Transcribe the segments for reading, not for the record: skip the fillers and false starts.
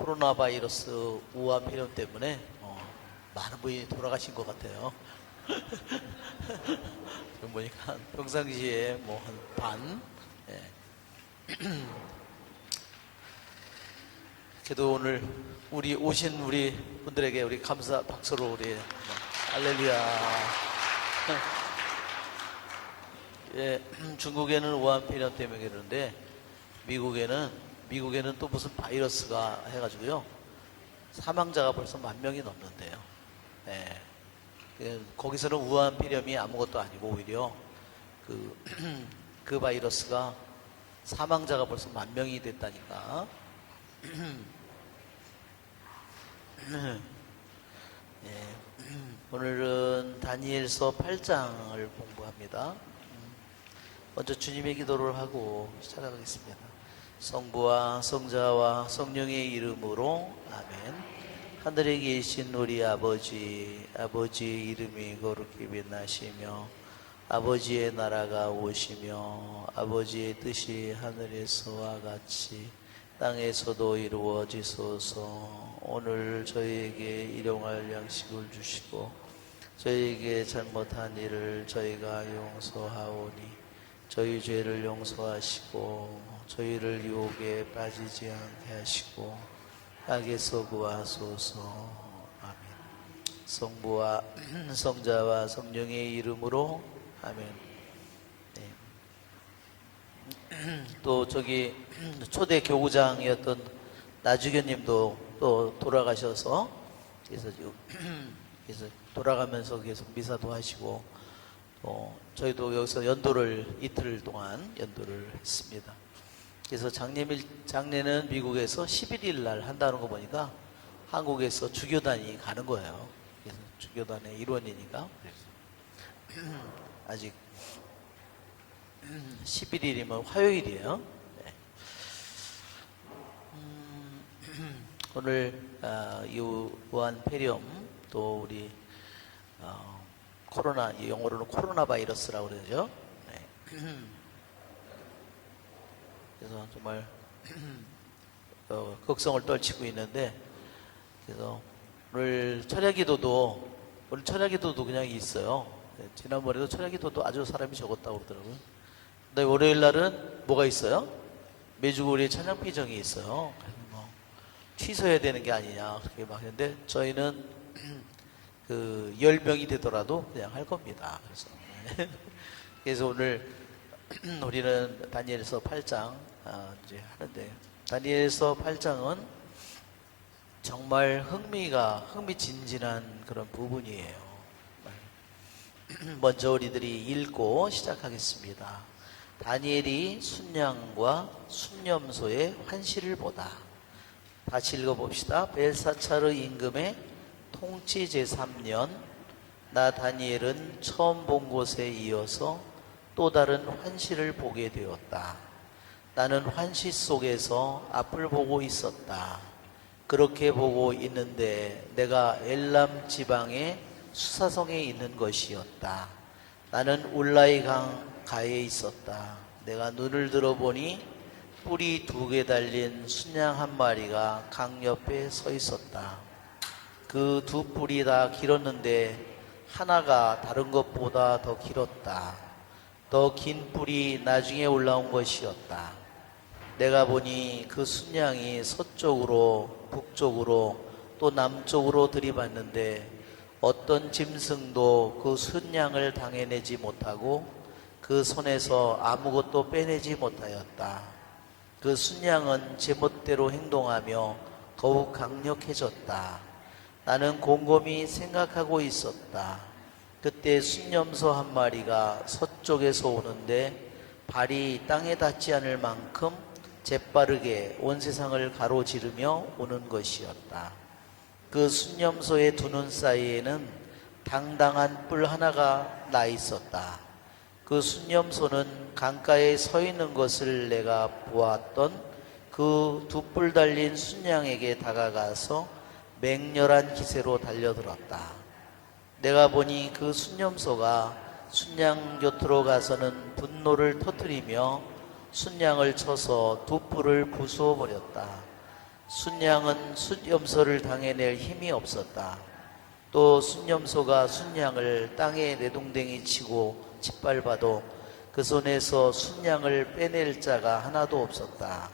코로나 바이러스 우한 폐렴 때문에 많은 분이 돌아가신 것 같아요. 지금 보니까 평상시에 뭐 한 반. 예. 그래도 오늘 우리 오신 우리 분들에게 우리 감사 박수로 우리 할렐루야. 예, 중국에는 우한 폐렴 때문에 그러는데 미국에는 또 무슨 바이러스가 해가지고요 사망자가 벌써 10,000명이 넘는데요. 예, 거기서는 우한 폐렴이 아무것도 아니고 오히려 그 바이러스가 사망자가 벌써 10,000명이 됐다니까. 예, 오늘은 다니엘서 8장을 공부합니다. 먼저 주님의 기도를 하고 시작하겠습니다. 성부와 성자와 성령의 이름으로 아멘. 하늘에 계신 우리 아버지의 이름이 거룩히 빛나시며 아버지의 나라가 오시며 아버지의 뜻이 하늘에서와 같이 땅에서도 이루어지소서. 오늘 저희에게 일용할 양식을 주시고 저희에게 잘못한 일을 저희가 용서하오니 저희 죄를 용서하시고 저희를 유혹에 빠지지 않게 하시고 악에서 구하소서. 아멘. 성부와 성자와 성령의 이름으로 아멘. 네. 또 저기 초대 교구장이었던 나주교님도 또 돌아가셔서 그래서 돌아가면서 계속 미사도 하시고 저희도 여기서 연도를 이틀 동안 연도를 했습니다. 그래서 장례는 미국에서 11일 날 한다는 거 보니까 한국에서 주교단이 가는 거예요. 그래서 주교단의 일원이니까 아직 11일이면 화요일이에요. 네. 오늘 이 우한 폐렴 또 우리 코로나, 영어로는 코로나 바이러스라고 그러죠. 네. 그래서 정말 걱정을 떨치고 있는데, 그래서 오늘 철야기도도 그냥 있어요. 네, 지난번에도 철야기도도 아주 사람이 적었다고 그러더라고요. 근데 월요일 날은 뭐가 있어요? 매주고리에 찬양피정이 있어요. 뭐 취소해야 되는 게 아니냐 그렇게 막 했는데 저희는 10명이 되더라도 그냥 할 겁니다. 그래서 오늘 우리는 다니엘서 8장 이제 하는데, 다니엘서 8장은 정말 흥미진진한 그런 부분이에요. 먼저 우리들이 읽고 시작하겠습니다. 다니엘이 순양과 순념소의 환시를 보다. 같이 읽어봅시다. 벨사차르 임금의 통치 제3년 나 다니엘은 처음 본 곳에 이어서 또 다른 환시를 보게 되었다. 나는 환시 속에서 앞을 보고 있었다. 그렇게 보고 있는데 내가 엘람 지방의 수사성에 있는 것이었다. 나는 울라이 강 가에 있었다. 내가 눈을 들어보니 뿔이 2개 달린 순양 한 마리가 강 옆에 서 있었다. 그 2 뿔이 다 길었는데 하나가 다른 것보다 더 길었다. 더 긴 뿔이 나중에 올라온 것이었다. 내가 보니 그 순양이 서쪽으로 북쪽으로 또 남쪽으로 들이받는데 어떤 짐승도 그 순양을 당해내지 못하고 그 손에서 아무것도 빼내지 못하였다. 그 순양은 제멋대로 행동하며 더욱 강력해졌다. 나는 곰곰이 생각하고 있었다. 그때 순념소 한 마리가 서쪽에서 오는데 발이 땅에 닿지 않을 만큼 재빠르게 온 세상을 가로지르며 오는 것이었다. 그 순념소의 두 눈 사이에는 당당한 뿔 하나가 나 있었다. 그 순념소는 강가에 서 있는 것을 내가 보았던 그 2 뿔 달린 순양에게 다가가서 맹렬한 기세로 달려들었다. 내가 보니 그 순념소가 순양 곁으로 가서는 분노를 터뜨리며 순양을 쳐서 2 뿔을 부수어 버렸다. 순양은 숫염소를 당해낼 힘이 없었다. 또 순염소가 순양을 땅에 내동댕이 치고 짓밟아도 그 손에서 순양을 빼낼 자가 하나도 없었다.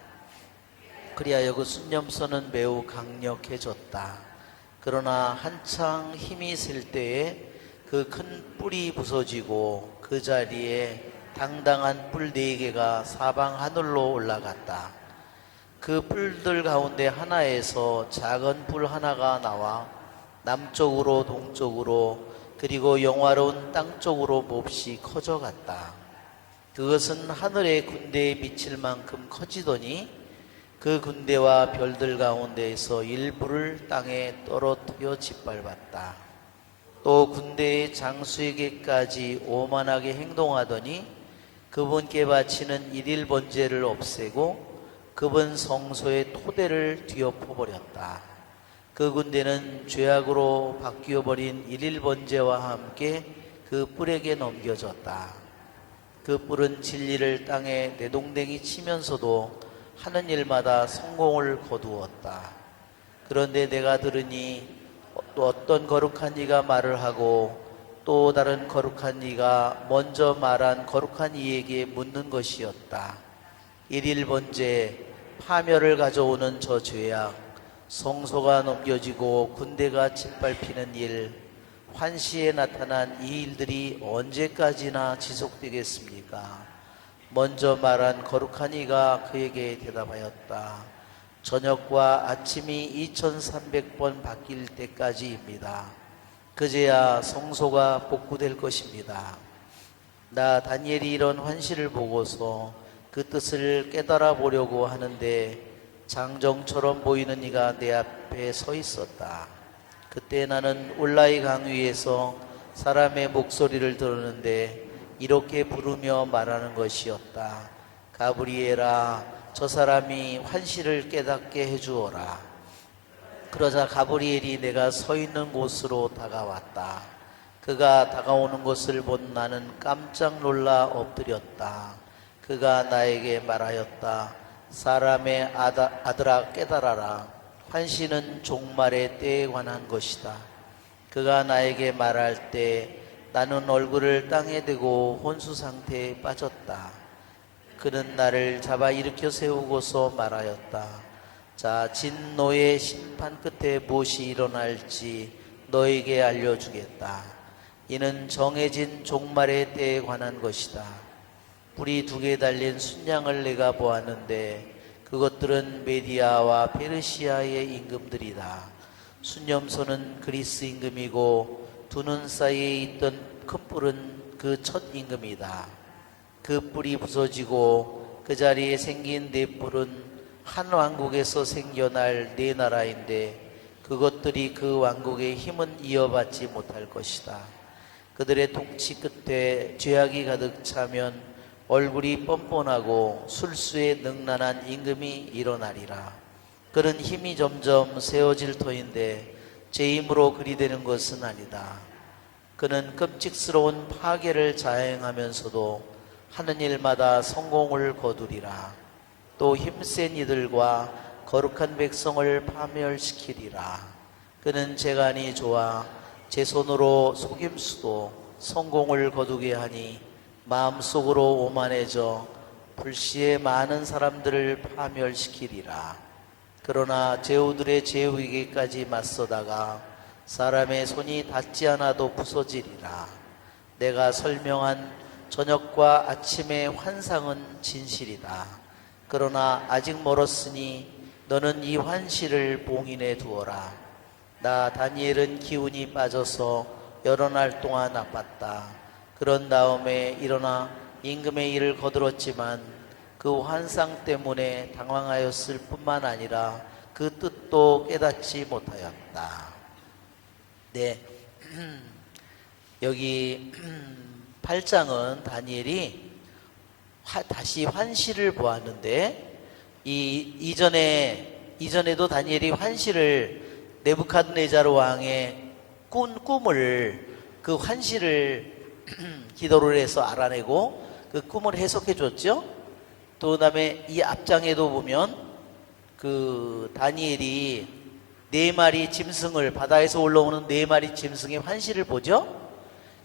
그리하여 그 순염소는 매우 강력해졌다. 그러나 한창 힘이 셀 때에 그 큰 뿔이 부서지고 그 자리에 당당한 뿔 4개가 사방 하늘로 올라갔다. 그 뿔들 가운데 하나에서 작은 뿔 하나가 나와 남쪽으로 동쪽으로 그리고 영화로운 땅 쪽으로 몹시 커져갔다. 그것은 하늘의 군대에 미칠 만큼 커지더니 그 군대와 별들 가운데에서 일부를 땅에 떨어뜨려 짓밟았다. 또 군대의 장수에게까지 오만하게 행동하더니 그분께 바치는 일일 번제를 없애고 그분 성소의 토대를 뒤엎어버렸다. 그 군대는 죄악으로 바뀌어버린 일일 번제와 함께 그 뿔에게 넘겨졌다. 그 뿔은 진리를 땅에 내동댕이 치면서도 하는 일마다 성공을 거두었다. 그런데 내가 들으니 또 어떤 거룩한 이가 말을 하고 또 다른 거룩한 이가 먼저 말한 거룩한 이에게 묻는 것이었다. 일일 번제, 파멸을 가져오는 저 죄악, 성소가 넘겨지고 군대가 짓밟히는 일, 환시에 나타난 이 일들이 언제까지나 지속되겠습니까? 먼저 말한 거룩한 이가 그에게 대답하였다. 저녁과 아침이 2300번 바뀔 때까지입니다. 그제야 성소가 복구될 것입니다. 나 다니엘이 이런 환시를 보고서 그 뜻을 깨달아 보려고 하는데 장정처럼 보이는 이가 내 앞에 서 있었다. 그때 나는 울라이 강 위에서 사람의 목소리를 들었는데 이렇게 부르며 말하는 것이었다. 가브리엘아, 저 사람이 환시를 깨닫게 해주어라. 그러자 가브리엘이 내가 서 있는 곳으로 다가왔다. 그가 다가오는 것을 본 나는 깜짝 놀라 엎드렸다. 그가 나에게 말하였다. 사람의 아들아 깨달아라. 환시는 종말의 때에 관한 것이다. 그가 나에게 말할 때 나는 얼굴을 땅에 대고 혼수 상태에 빠졌다. 그는 나를 잡아 일으켜 세우고서 말하였다. 자, 진노의 심판 끝에 무엇이 일어날지 너에게 알려주겠다. 이는 정해진 종말의 때에 관한 것이다. 뿔이 2개 달린 순양을 내가 보았는데 그것들은 메디아와 페르시아의 임금들이다. 순염소는 그리스 임금이고 두 눈 사이에 있던 큰 뿔은 그 첫 임금이다. 그 뿔이 부서지고 그 자리에 생긴 4뿔은 한 왕국에서 생겨날 4나라인데 그것들이 그 왕국의 힘은 이어받지 못할 것이다. 그들의 통치 끝에 죄악이 가득 차면 얼굴이 뻔뻔하고 술수에 능란한 임금이 일어나리라. 그는 힘이 점점 세워질 터인데 제 힘으로 그리 되는 것은 아니다. 그는 끔찍스러운 파괴를 자행하면서도 하는 일마다 성공을 거두리라. 또 힘센 이들과 거룩한 백성을 파멸시키리라. 그는 재간이 좋아 제 손으로 속임수도 성공을 거두게 하니 마음속으로 오만해져 불시에 많은 사람들을 파멸시키리라. 그러나 제후들의 제후에게까지 맞서다가 사람의 손이 닿지 않아도 부서지리라. 내가 설명한 저녁과 아침의 환상은 진실이다. 그러나 아직 멀었으니 너는 이 환시를 봉인해 두어라. 나 다니엘은 기운이 빠져서 여러 날 동안 아팠다. 그런 다음에 일어나 임금의 일을 거들었지만 그 환상 때문에 당황하였을 뿐만 아니라 그 뜻도 깨닫지 못하였다. 네, 여기 8장은 다니엘이 다시 환시를 보았는데 이전에도 다니엘이 환시를 네부카드네자르 왕의 꾼 꿈을 그 환시를 기도를 해서 알아내고 그 꿈을 해석해 줬죠. 또 그다음에 이 앞장에도 보면 그 다니엘이 네 마리 짐승을, 바다에서 올라오는 네 마리 짐승의 환시를 보죠.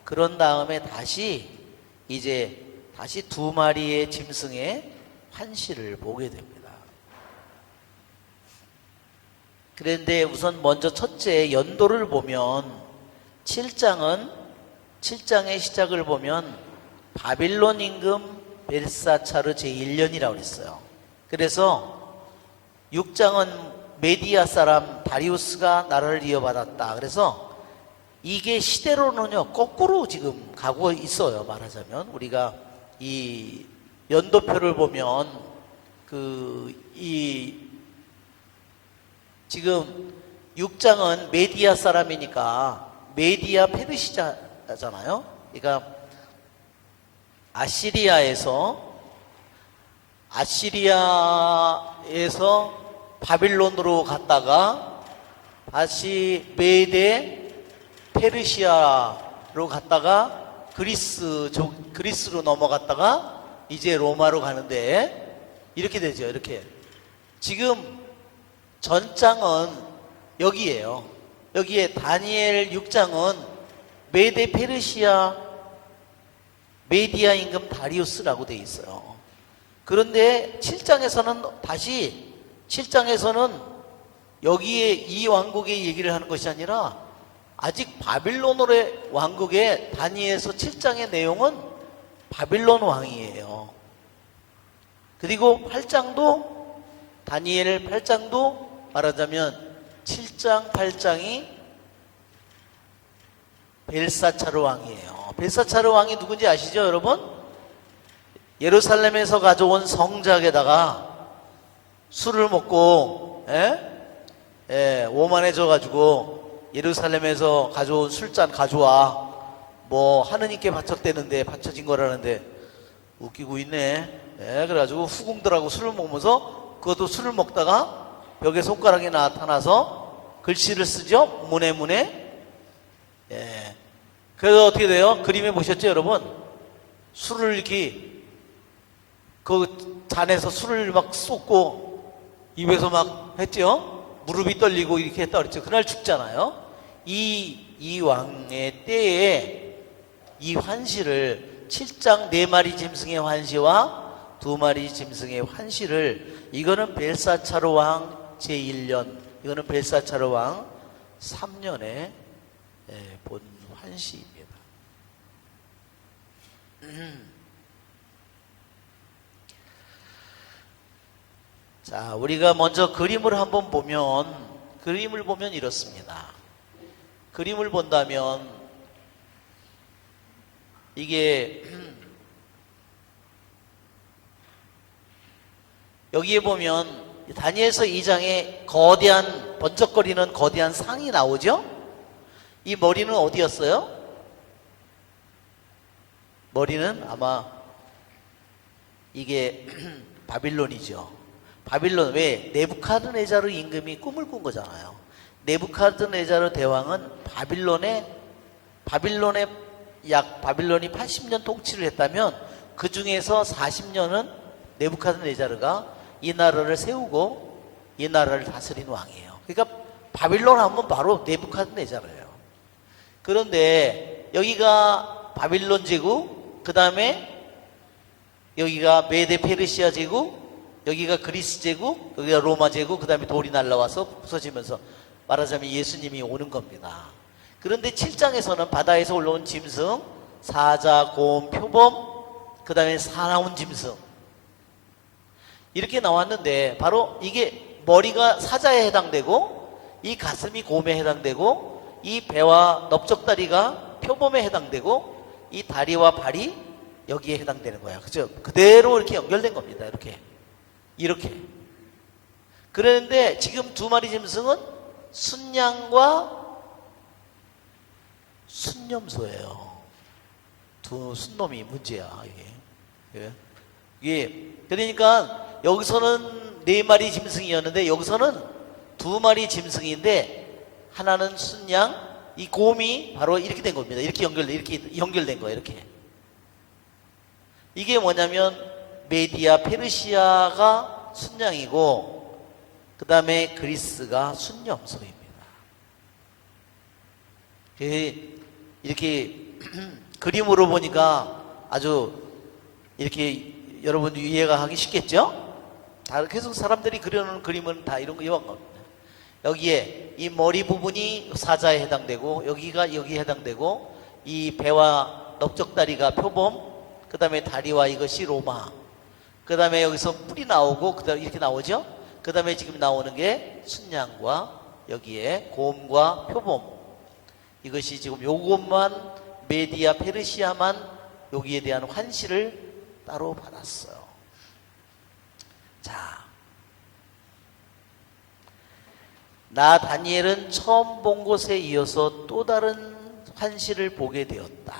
그런 다음에 다시 두 마리의 짐승의 환시를 보게 됩니다. 그런데 우선 먼저 첫째 연도를 보면 7장의 시작을 보면 바빌론 임금 벨사차르 제1년이라고 그랬어요. 그래서 6장은 메디아 사람 다리우스가 나라를 이어받았다. 그래서 이게 시대로는요 거꾸로 지금 가고 있어요. 말하자면 우리가 이 연도표를 보면 지금 6장은 메디아 사람이니까 메디아 페르시아잖아요. 그러니까 아시리아에서 바빌론으로 갔다가 다시 메데 페르시아로 갔다가 그리스로 넘어갔다가 이제 로마로 가는데 이렇게 되죠. 이렇게 지금 전장은 여기에요. 여기에 다니엘 6장은 메데 페르시아 메디아 임금 다리우스라고 되어 있어요. 그런데 7장에서는 여기에 이 왕국의 얘기를 하는 것이 아니라 아직 바빌론의 왕국의 다니엘서 7장의 내용은 바빌론 왕이에요. 그리고 8장도 다니엘 8장도 말하자면 7장 8장이 벨사차르 왕이에요. 벨사차르 왕이 누군지 아시죠, 여러분? 예루살렘에서 가져온 성작에다가 술을 먹고 오만해져 가지고 예루살렘에서 가져온 술잔 가져와 뭐 하느님께 바쳤대는데 바쳐진 거라는데 웃기고 있네. 그래가지고 후궁들하고 술을 먹으면서 그것도 술을 먹다가 벽에 손가락이 나타나서 글씨를 쓰죠. 문에. 그래서 어떻게 돼요? 그림에 보셨죠, 여러분? 술을 이렇게 그 잔에서 술을 막 쏟고 입에서 막 했죠. 무릎이 떨리고 이렇게 했다 그랬죠. 그날 죽잖아요. 이 왕의 때에 이 환시를 7장 4마리 짐승의 환시와 2마리 짐승의 환시를 이거는 벨사차르 왕 제1년, 이거는 벨사차르 왕 3년에 본 환시입니다. 자, 우리가 먼저 그림을 한번 보면 이렇습니다. 그림을 본다면 이게 여기에 보면 다니엘서 2장에 거대한 번쩍거리는 거대한 상이 나오죠. 이 머리는 어디였어요? 머리는 아마 이게 바빌론이죠. 바빌론, 왜? 네부카드네자르 임금이 꿈을 꾼 거잖아요. 네부카드네자르 대왕은 바빌론이 80년 통치를 했다면 그 중에서 40년은 네부카드네자르가 이 나라를 세우고 이 나라를 다스린 왕이에요. 그러니까 바빌론 하면 바로 네부카드네자르예요. 그런데 여기가 바빌론 제국, 그 다음에 여기가 메데 페르시아 제국, 여기가 그리스 제국, 여기가 로마 제국, 그 다음에 돌이 날라와서 부서지면서 말하자면 예수님이 오는 겁니다. 그런데 7장에서는 바다에서 올라온 짐승, 사자, 곰, 표범, 그 다음에 사나운 짐승 이렇게 나왔는데 바로 이게 머리가 사자에 해당되고 이 가슴이 곰에 해당되고 이 배와 넓적다리가 표범에 해당되고 이 다리와 발이 여기에 해당되는 거야. 그죠? 그대로 이렇게 연결된 겁니다. 이렇게. 그런데 지금 2마리 짐승은 순양과 순념소예요. 순놈이 문제야, 이게. 그러니까 여기서는 4마리 짐승이었는데 여기서는 2마리 짐승인데 하나는 순양, 이 곰이 바로 이렇게 된 겁니다. 이렇게 연결된 거예요. 이렇게. 이게 뭐냐면 메디아 페르시아가 순양이고 그 다음에 그리스가 순념소입니다. 이렇게 그림으로 보니까 아주 이렇게 여러분 이해가 하기 쉽겠죠? 다 계속 사람들이 그려놓은 그림은 다 이런 겁니다. 여기에 이 머리 부분이 사자에 해당되고, 여기가 여기에 해당되고, 이 배와 넓적다리가 표범, 그 다음에 다리와 이것이 로마, 그 다음에 여기서 뿔이 나오고, 그 다음에 이렇게 나오죠? 그 다음에 지금 나오는 게 순양과 여기에 곰과 표범, 이것이 지금 요것만 메디아 페르시아만 여기에 대한 환시를 따로 받았어요. 자, 나 다니엘은 처음 본 곳에 이어서 또 다른 환시를 보게 되었다.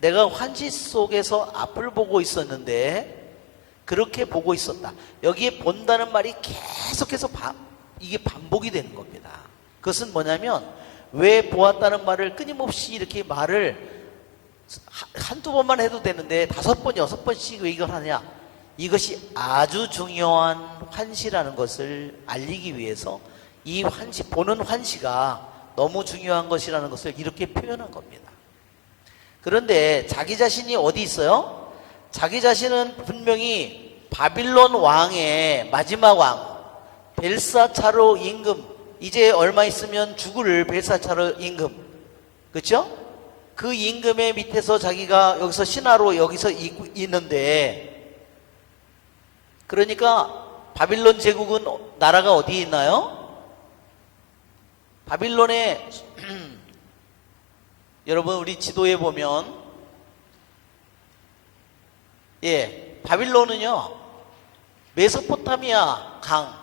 내가 환시 속에서 앞을 보고 있었는데 그렇게 보고 있었다. 여기에 본다는 말이 계속해서 이게 반복이 되는 겁니다. 그것은 뭐냐면, 왜 보았다는 말을 끊임없이 이렇게 말을 한두 번만 해도 되는데 5번, 6번씩 왜 이걸 하냐? 이것이 아주 중요한 환시라는 것을 알리기 위해서 이 환시, 보는 환시가 너무 중요한 것이라는 것을 이렇게 표현한 겁니다. 그런데 자기 자신이 어디 있어요? 자기 자신은 분명히 바빌론 왕의 마지막 왕, 벨사차로 임금, 이제 얼마 있으면 죽을 벨사차로 임금, 그렇죠? 그 임금의 밑에서 자기가 여기서 신하로 여기서 있는데, 그러니까 바빌론 제국은 나라가 어디에 있나요? 바빌론에 여러분 우리 지도에 보면, 바빌론은요 메소포타미아 강,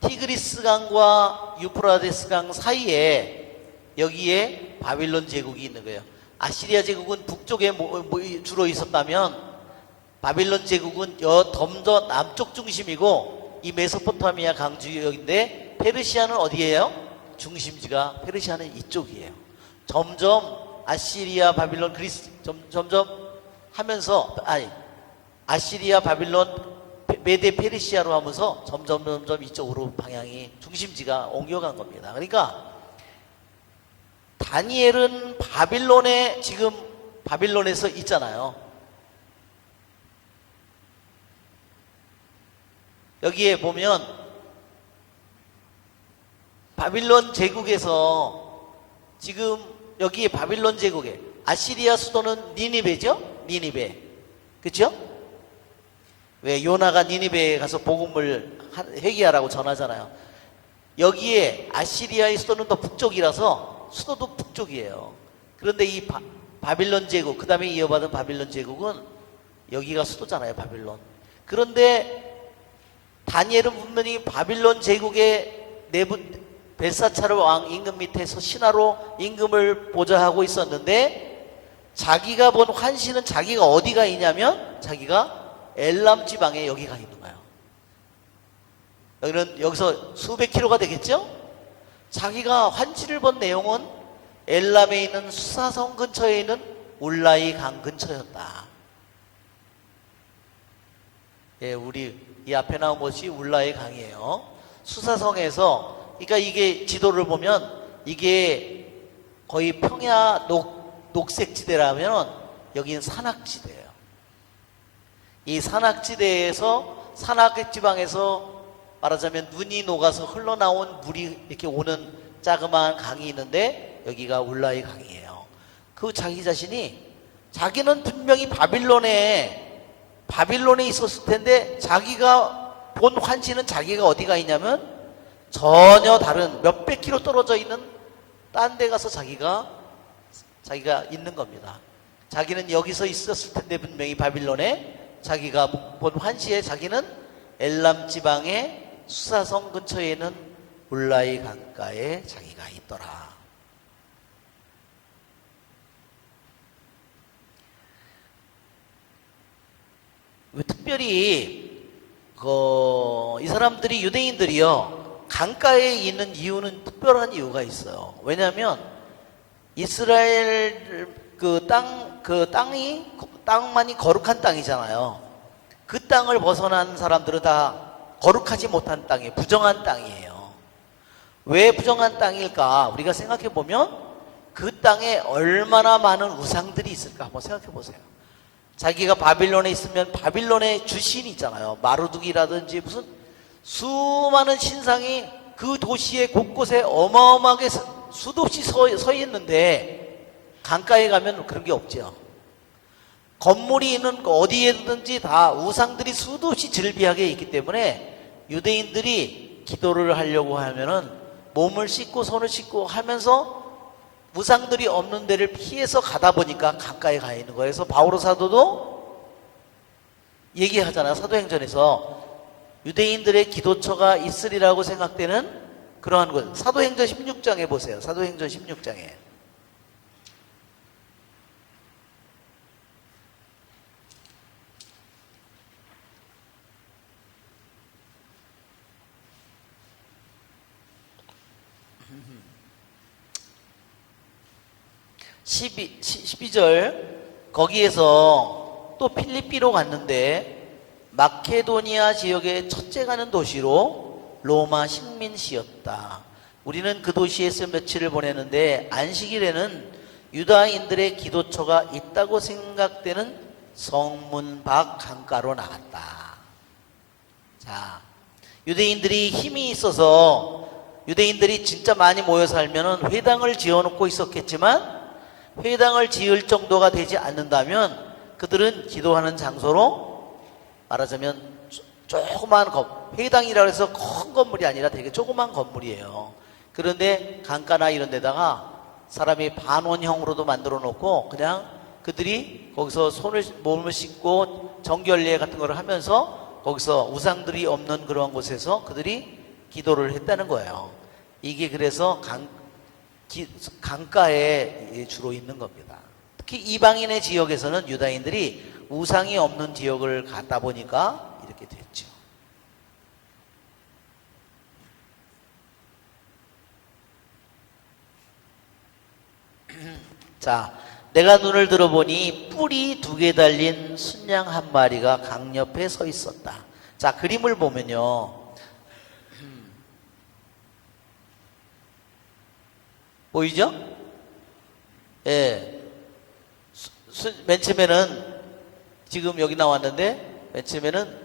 티그리스 강과 유프라데스 강 사이에 여기에 바빌론 제국이 있는 거예요. 아시리아 제국은 북쪽에 주로 있었다면 바빌론 제국은 덤더 남쪽 중심이고, 이 메소포타미아 강 지역인데, 페르시아는 어디예요? 중심지가 페르시아는 이쪽이에요. 점점 아시리아, 바빌론, 그리스 점점 하면서, 아시리아, 바빌론, 메데 페르시아로 하면서 점점 이쪽으로 방향이, 중심지가 옮겨간 겁니다. 그러니까 다니엘은 바빌론에, 지금 바빌론에서 있잖아요. 여기에 보면 바빌론 제국에서, 지금 여기에 바빌론 제국에 아시리아 수도는 니니베죠? 니니베, 그렇죠? 왜 요나가 니니베에 가서 복음을 회개하라고 전하잖아요. 여기에 아시리아의 수도는 더 북쪽이라서 수도도 북쪽이에요. 그런데 이 바빌론 제국, 그 다음에 이어받은 바빌론 제국은 여기가 수도잖아요, 바빌론. 그런데 다니엘은 분명히 바빌론 제국의 내부 벨사차르 왕 임금 밑에서 신하로 임금을 보좌하고 있었는데, 자기가 본 환시는 자기가 어디가 있냐면, 자기가 엘람 지방에 여기가 있는 거예요. 여기는 여기서 수백 킬로가 되겠죠? 자기가 환시를 본 내용은 엘람에 있는 수사성 근처에 있는 울라이 강 근처였다. 우리 이 앞에 나온 곳이 울라이 강이에요. 수사성에서, 그러니까 이게 지도를 보면 이게 거의 평야 녹색지대라면 여기는 산악지대예요. 이 산악지대에서, 산악지방에서 말하자면 눈이 녹아서 흘러나온 물이 이렇게 오는 자그마한 강이 있는데, 여기가 울라이 강이에요. 그 자기 자신이, 자기는 분명히 바빌론에 있었을 텐데, 자기가 본 환시는 자기가 어디가 있냐면 전혀 다른 몇백 킬로 떨어져 있는 딴 데 가서 자기가 있는 겁니다. 자기는 여기서 있었을 텐데 분명히 바빌론에, 자기가 본 환시에 자기는 엘람 지방의 수사성 근처에 있는 울라이 강가에 자기가 있더라. 특별히 이 사람들이, 유대인들이요 강가에 있는 이유는 특별한 이유가 있어요. 왜냐하면 이스라엘 땅만이 거룩한 땅이잖아요. 그 땅을 벗어난 사람들은 다 거룩하지 못한 땅이에요. 부정한 땅이에요. 왜 부정한 땅일까? 우리가 생각해 보면 그 땅에 얼마나 많은 우상들이 있을까 한번 생각해 보세요. 자기가 바빌론에 있으면 바빌론의 주신이 있잖아요. 마루둑이라든지 무슨 수많은 신상이 그 도시의 곳곳에 어마어마하게 수도 없이 서 있는데 강가에 가면 그런 게 없죠. 건물이 있는 어디에든지 다 우상들이 수도 없이 즐비하게 있기 때문에 유대인들이 기도를 하려고 하면은 몸을 씻고 손을 씻고 하면서 우상들이 없는 데를 피해서 가다 보니까 강가에 가 있는 거예요. 그래서 바오로 사도도 얘기하잖아요. 사도행전에서 유대인들의 기도처가 있으리라고 생각되는 그러한 것. 사도행전 16장에 보세요. 사도행전 16장에. (12) 12절 거기에서 또 필리삐로 갔는데 마케도니아 지역의 첫째 가는 도시로 로마 식민시였다. 우리는 그 도시에서 며칠을 보내는데 안식일에는 유다인들의 기도처가 있다고 생각되는 성문 밖 강가로 나갔다. 자, 유대인들이 힘이 있어서 유대인들이 진짜 많이 모여 살면은 회당을 지어놓고 있었겠지만 회당을 지을 정도가 되지 않는다면 그들은 기도하는 장소로 말하자면 조그만 회당이라고 해서 큰 건물이 아니라 되게 조그만 건물이에요. 그런데 강가나 이런 데다가 사람이 반원형으로도 만들어 놓고 그냥 그들이 거기서 몸을 씻고 정결례 같은 걸 하면서 거기서 우상들이 없는 그런 곳에서 그들이 기도를 했다는 거예요. 이게 그래서 강가에 주로 있는 겁니다. 특히 이방인의 지역에서는 유다인들이 우상이 없는 지역을 갔다 보니까 이렇게 됐죠. 자, 내가 눈을 들어보니 뿔이 2개 달린 순양 한 마리가 강 옆에 서 있었다. 자, 그림을 보면요. 보이죠? 예. 맨 처음에는 지금 여기 나왔는데 맨 처음에는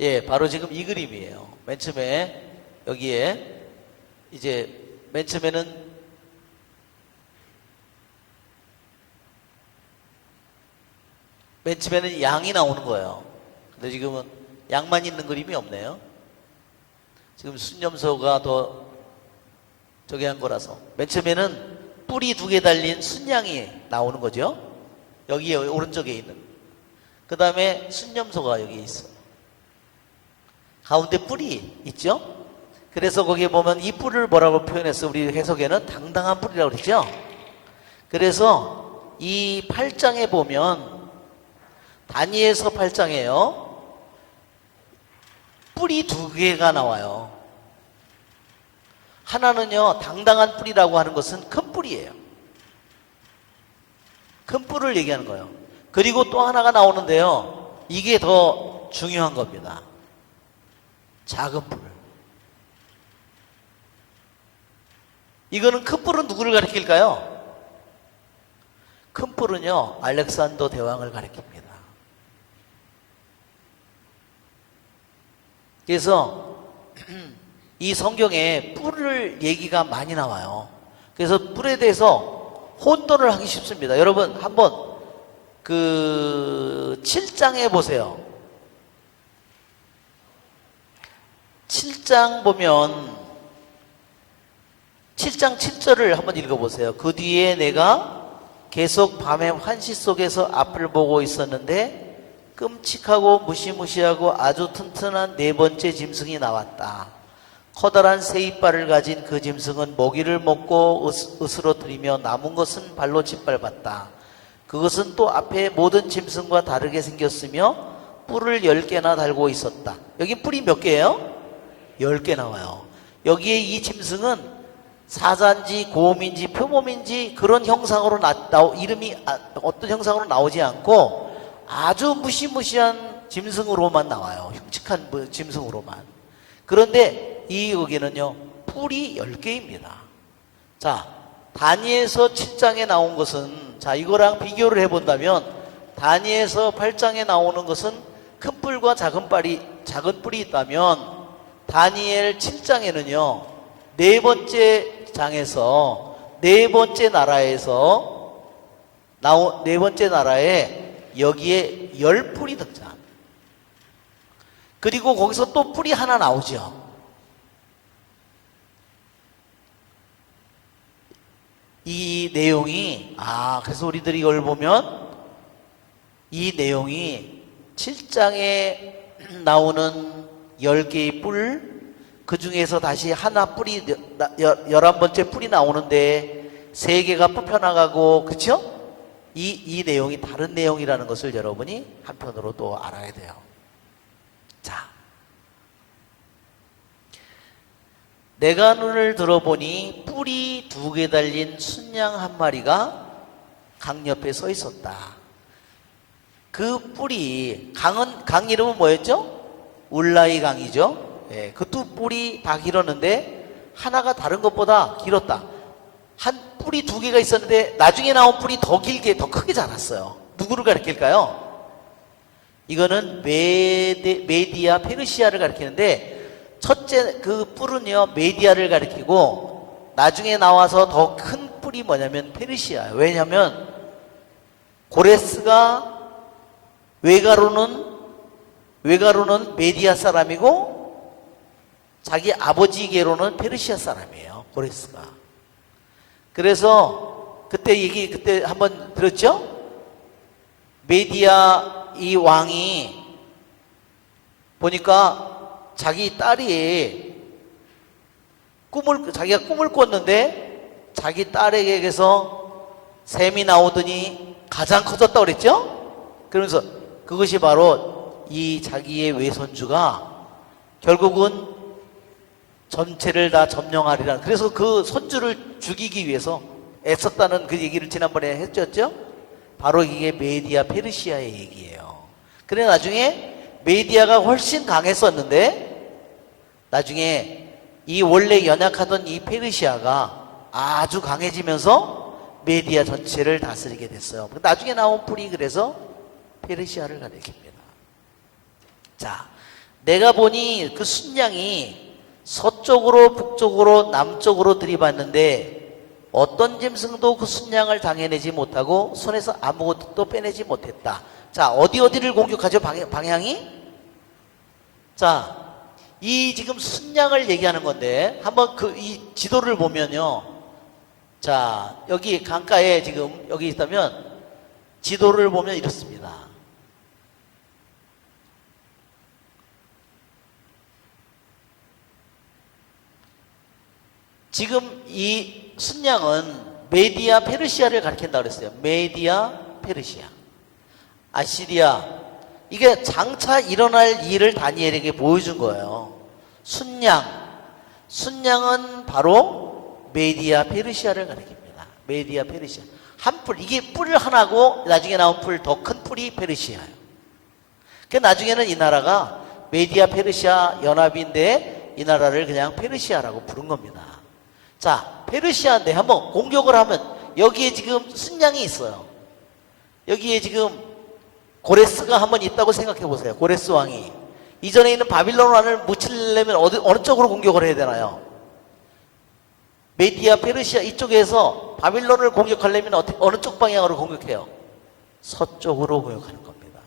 예, 바로 지금 이 그림이에요. 맨 처음에 여기에 이제 맨 처음에는 양이 나오는 거예요. 근데 지금은 양만 있는 그림이 없네요. 지금 순념소가 더 저기 한 거라서. 맨 처음에는 뿔이 2개 달린 순양이 나오는 거죠. 여기에 오른쪽에 있는. 그 다음에 순념소가 여기 있어. 가운데 뿔이 있죠. 그래서 거기에 보면 이 뿔을 뭐라고 표현했어? 우리 해석에는 당당한 뿔이라고 그랬죠. 그래서 이 8장에 보면 다니엘서 8장에요. 뿔이 2개가 나와요. 하나는요, 당당한 뿔이라고 하는 것은 큰 뿔이에요. 큰 뿔을 얘기하는 거예요. 그리고 또 하나가 나오는데요. 이게 더 중요한 겁니다. 작은 뿔. 이거는 큰 뿔은 누구를 가리킬까요? 큰 뿔은요, 알렉산더 대왕을 가리킵니다. 그래서 이 성경에 뿔을 얘기가 많이 나와요. 그래서 뿔에 대해서 혼돈을 하기 쉽습니다. 여러분 한번 그 7장에 보세요. 7장 보면 7장 7절을 한번 읽어보세요. 그 뒤에 내가 계속 밤의 환시 속에서 앞을 보고 있었는데 끔찍하고 무시무시하고 아주 튼튼한 4번째 짐승이 나왔다. 커다란 새 이빨을 가진 그 짐승은 먹이를 먹고 으스러뜨리며 남은 것은 발로 짓밟았다. 그것은 또 앞에 모든 짐승과 다르게 생겼으며 뿔을 10개나 달고 있었다. 여기 뿔이 몇 개예요? 10개 나와요. 여기에 이 짐승은 사자인지 곰인지 표범인지 그런 형상으로 이름이 어떤 형상으로 나오지 않고 아주 무시무시한 짐승으로만 나와요. 흉측한 짐승으로만. 그런데 여기는요 뿔이 10개입니다. 자, 다니엘서 7장에 나온 것은, 자, 이거랑 비교를 해본다면 다니엘서 8장에 나오는 것은 큰 뿔과 작은 뿔이 있다면 다니엘 7장에는요 네 번째 장에서 네 번째 나라에 여기에 10뿔이 등장. 그리고 거기서 또 뿔이 하나 나오죠. 이 내용이, 그래서 우리들이 이걸 보면 이 내용이 7장에 나오는 10개의 뿔, 그 중에서 다시 하나 뿔이 11번째 뿔이 나오는데 3개가 뽑혀나가고, 그쵸? 이 내용이 다른 내용이라는 것을 여러분이 한편으로 또 알아야 돼요. 자, 내가 눈을 들어보니 뿔이 2개 달린 순양 한 마리가 강 옆에 서 있었다. 그 뿔이, 강 이름은 뭐였죠? 울라이 강이죠. 예, 그 두 뿔이 다 길었는데 하나가 다른 것보다 길었다. 한 뿔이 2개가 있었는데 나중에 나온 뿔이 더 크게 자랐어요. 누구를 가리킬까요? 이거는 메디아 페르시아를 가리키는데, 첫째 그 뿔은요 메디아를 가리키고, 나중에 나와서 더 큰 뿔이 뭐냐면 페르시아예요. 왜냐하면 고레스가 외가로는 메디아 사람이고 자기 아버지계로는 페르시아 사람이에요, 고레스가. 그래서 그때 한번 들었죠? 메디아 이 왕이 보니까 자기 딸이 자기가 꿈을 꿨는데 자기 딸에게서 샘이 나오더니 가장 커졌다고 그랬죠? 그러면서 그것이 바로 이 자기의 외손주가 결국은 전체를 다 점령하리라. 그래서 그 손주를 죽이기 위해서 애썼다는 그 얘기를 지난번에 했었죠? 바로 이게 메디아 페르시아의 얘기예요. 그래 나중에 메디아가 훨씬 강했었는데 나중에 이 원래 연약하던 이 페르시아가 아주 강해지면서 메디아 전체를 다스리게 됐어요. 나중에 나온 뿔이 그래서 페르시아를 가리킵니다. 자, 내가 보니 그 순양이 서쪽으로 북쪽으로 남쪽으로 들이받는데 어떤 짐승도 그 순양을 당해내지 못하고 손에서 아무것도 빼내지 못했다. 자, 어디를 공격하죠? 방향이? 자, 이 지금 순양을 얘기하는 건데 한번 이 지도를 보면요. 자, 여기 강가에 지금 여기 있다면 지도를 보면 이렇습니다. 지금 이 순양은 메디아 페르시아를 가리킨다고 그랬어요. 메디아 페르시아, 아시리아. 이게 장차 일어날 일을 다니엘에게 보여준 거예요. 순양은 바로 메디아 페르시아를 가리킵니다. 메디아 페르시아. 한 뿔, 이게 뿔 하나고 나중에 나온 뿔, 더 큰 뿔이 페르시아예요. 그 나중에는 이 나라가 메디아 페르시아 연합인데 이 나라를 그냥 페르시아라고 부른 겁니다. 자, 페르시아인데 한번 공격을 하면 여기에 지금 순양이 있어요. 여기에 지금 고레스가 한번 있다고 생각해 보세요. 고레스 왕이 이전에 있는 바빌론 왕을 묻히려면 어느 쪽으로 공격을 해야 되나요? 메디아 페르시아 이쪽에서 바빌론을 공격하려면 어느 쪽 방향으로 공격해요? 서쪽으로 공격하는 겁니다.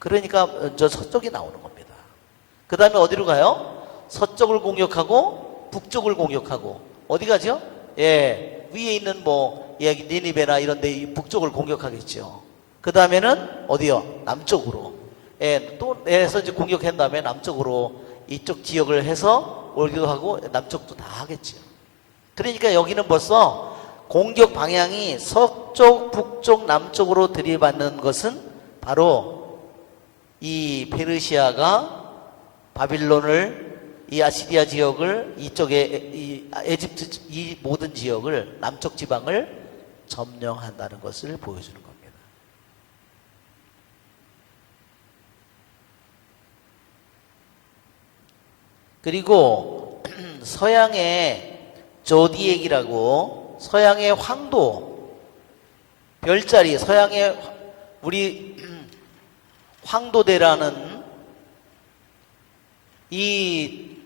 그러니까 저 서쪽이 나오는 겁니다. 그 다음에 어디로 가요? 서쪽을 공격하고 북쪽을 공격하고 어디 가죠? 예, 위에 있는 니니베나 이런 데 북쪽을 공격하겠죠. 그 다음에는 어디요? 남쪽으로. 예, 또 내서 이제 공격한 다음에 남쪽으로 이쪽 지역을 해서 오기도 하고 남쪽도 다 하겠죠. 그러니까 여기는 벌써 공격 방향이 서쪽, 북쪽, 남쪽으로 들이받는 것은 바로 이 페르시아가 바빌론을 이 아시리아 지역을 이쪽에 이 에집트 이 모든 지역을 남쪽 지방을 점령한다는 것을 보여주는 겁니다. 그리고 서양의 조디액이라고 서양의 황도 별자리 서양의 우리 황도대라는 이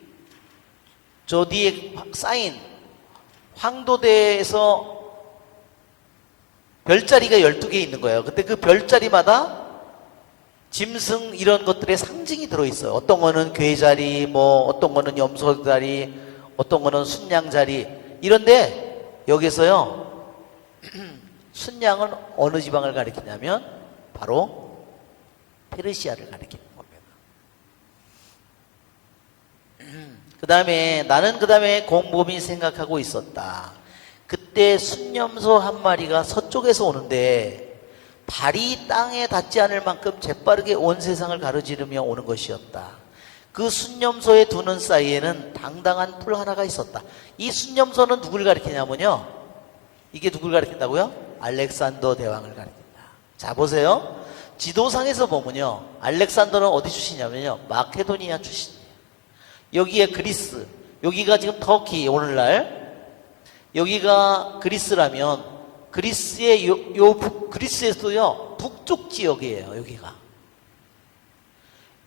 조디액 사인 황도대에서 별자리가 12개 있는 거예요. 근데 그 별자리마다 짐승 이런 것들의 상징이 들어있어요. 어떤 거는 괴자리, 뭐 어떤 거는 염소자리, 어떤 거는 순양자리 이런데 여기서요 순양은 어느 지방을 가리키냐면 바로 페르시아를 가리키는 겁니다. 나는 그 다음에 곰곰이 생각하고 있었다. 그때 순념소 한 마리가 서쪽에서 오는데 발이 땅에 닿지 않을 만큼 재빠르게 온 세상을 가로지르며 오는 것이었다. 그 순념소의 두 눈 사이에는 당당한 풀 하나가 있었다. 이 순념소는 누굴 가리키냐면요, 이게 누굴 가리킨다고요? 알렉산더 대왕을 가리킨다. 자 보세요, 지도상에서 보면요 알렉산더는 어디 출신이냐면요 마케도니아 출신이에요. 여기에 그리스, 여기가 지금 터키, 오늘날 여기가 그리스라면 그리스의 그리스에서도요 북쪽 지역이에요. 여기가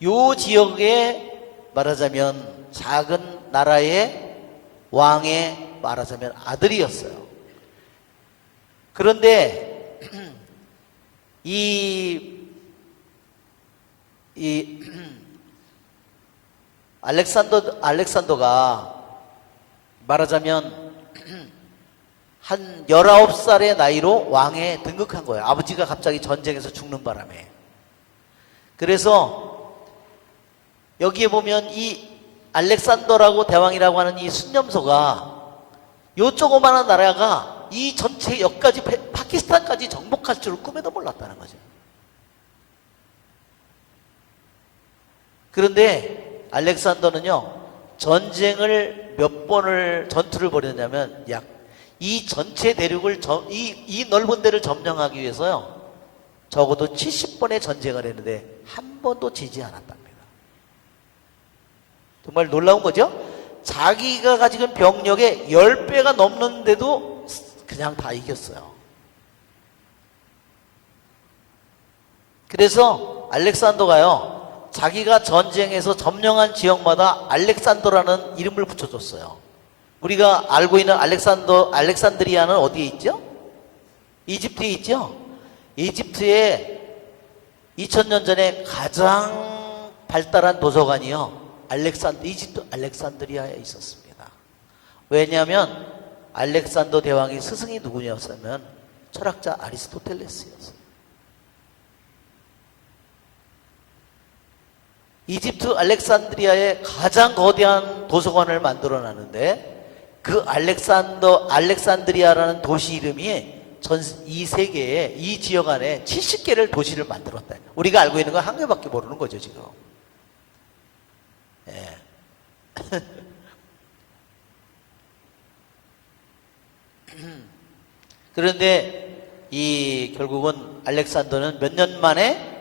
요 지역에 말하자면 작은 나라의 왕의 말하자면 아들이었어요. 그런데 이 알렉산더가 말하자면 한 19살의 나이로 왕에 등극한 거예요. 아버지가 갑자기 전쟁에서 죽는 바람에. 그래서 여기에 보면 이 알렉산더라고 대왕이라고 하는 이 순념소가 요 조그마한 나라가 이 전체 여기까지 파키스탄까지 정복할 줄을 꿈에도 몰랐다는 거죠. 그런데 알렉산더는요 전쟁을 몇 번을 전투를 벌였냐면 이 전체 대륙을 이 넓은 데를 점령하기 위해서요 적어도 70번의 전쟁을 했는데 한 번도 지지 않았답니다. 정말 놀라운 거죠? 자기가 가지고 병력의 10배가 넘는데도 그냥 다 이겼어요. 그래서 알렉산더가요 자기가 전쟁에서 점령한 지역마다 알렉산더라는 이름을 붙여줬어요. 우리가 알고 있는 알렉산드리아는 어디에 있죠? 이집트에 있죠? 이집트에 2000년 전에 가장 발달한 도서관이요 이집트 알렉산드리아에 있었습니다. 왜냐하면 알렉산더 대왕의 스승이 누구냐면 철학자 아리스토텔레스였어요. 이집트 알렉산드리아에 가장 거대한 도서관을 만들어놨는데 그 알렉산드리아라는 도시 이름이 이 세계에 이 지역 안에 70개를 도시를 만들었다. 우리가 알고 있는 건 한 개밖에 모르는 거죠 지금. 예. 그런데 결국은 알렉산더는 몇 년 만에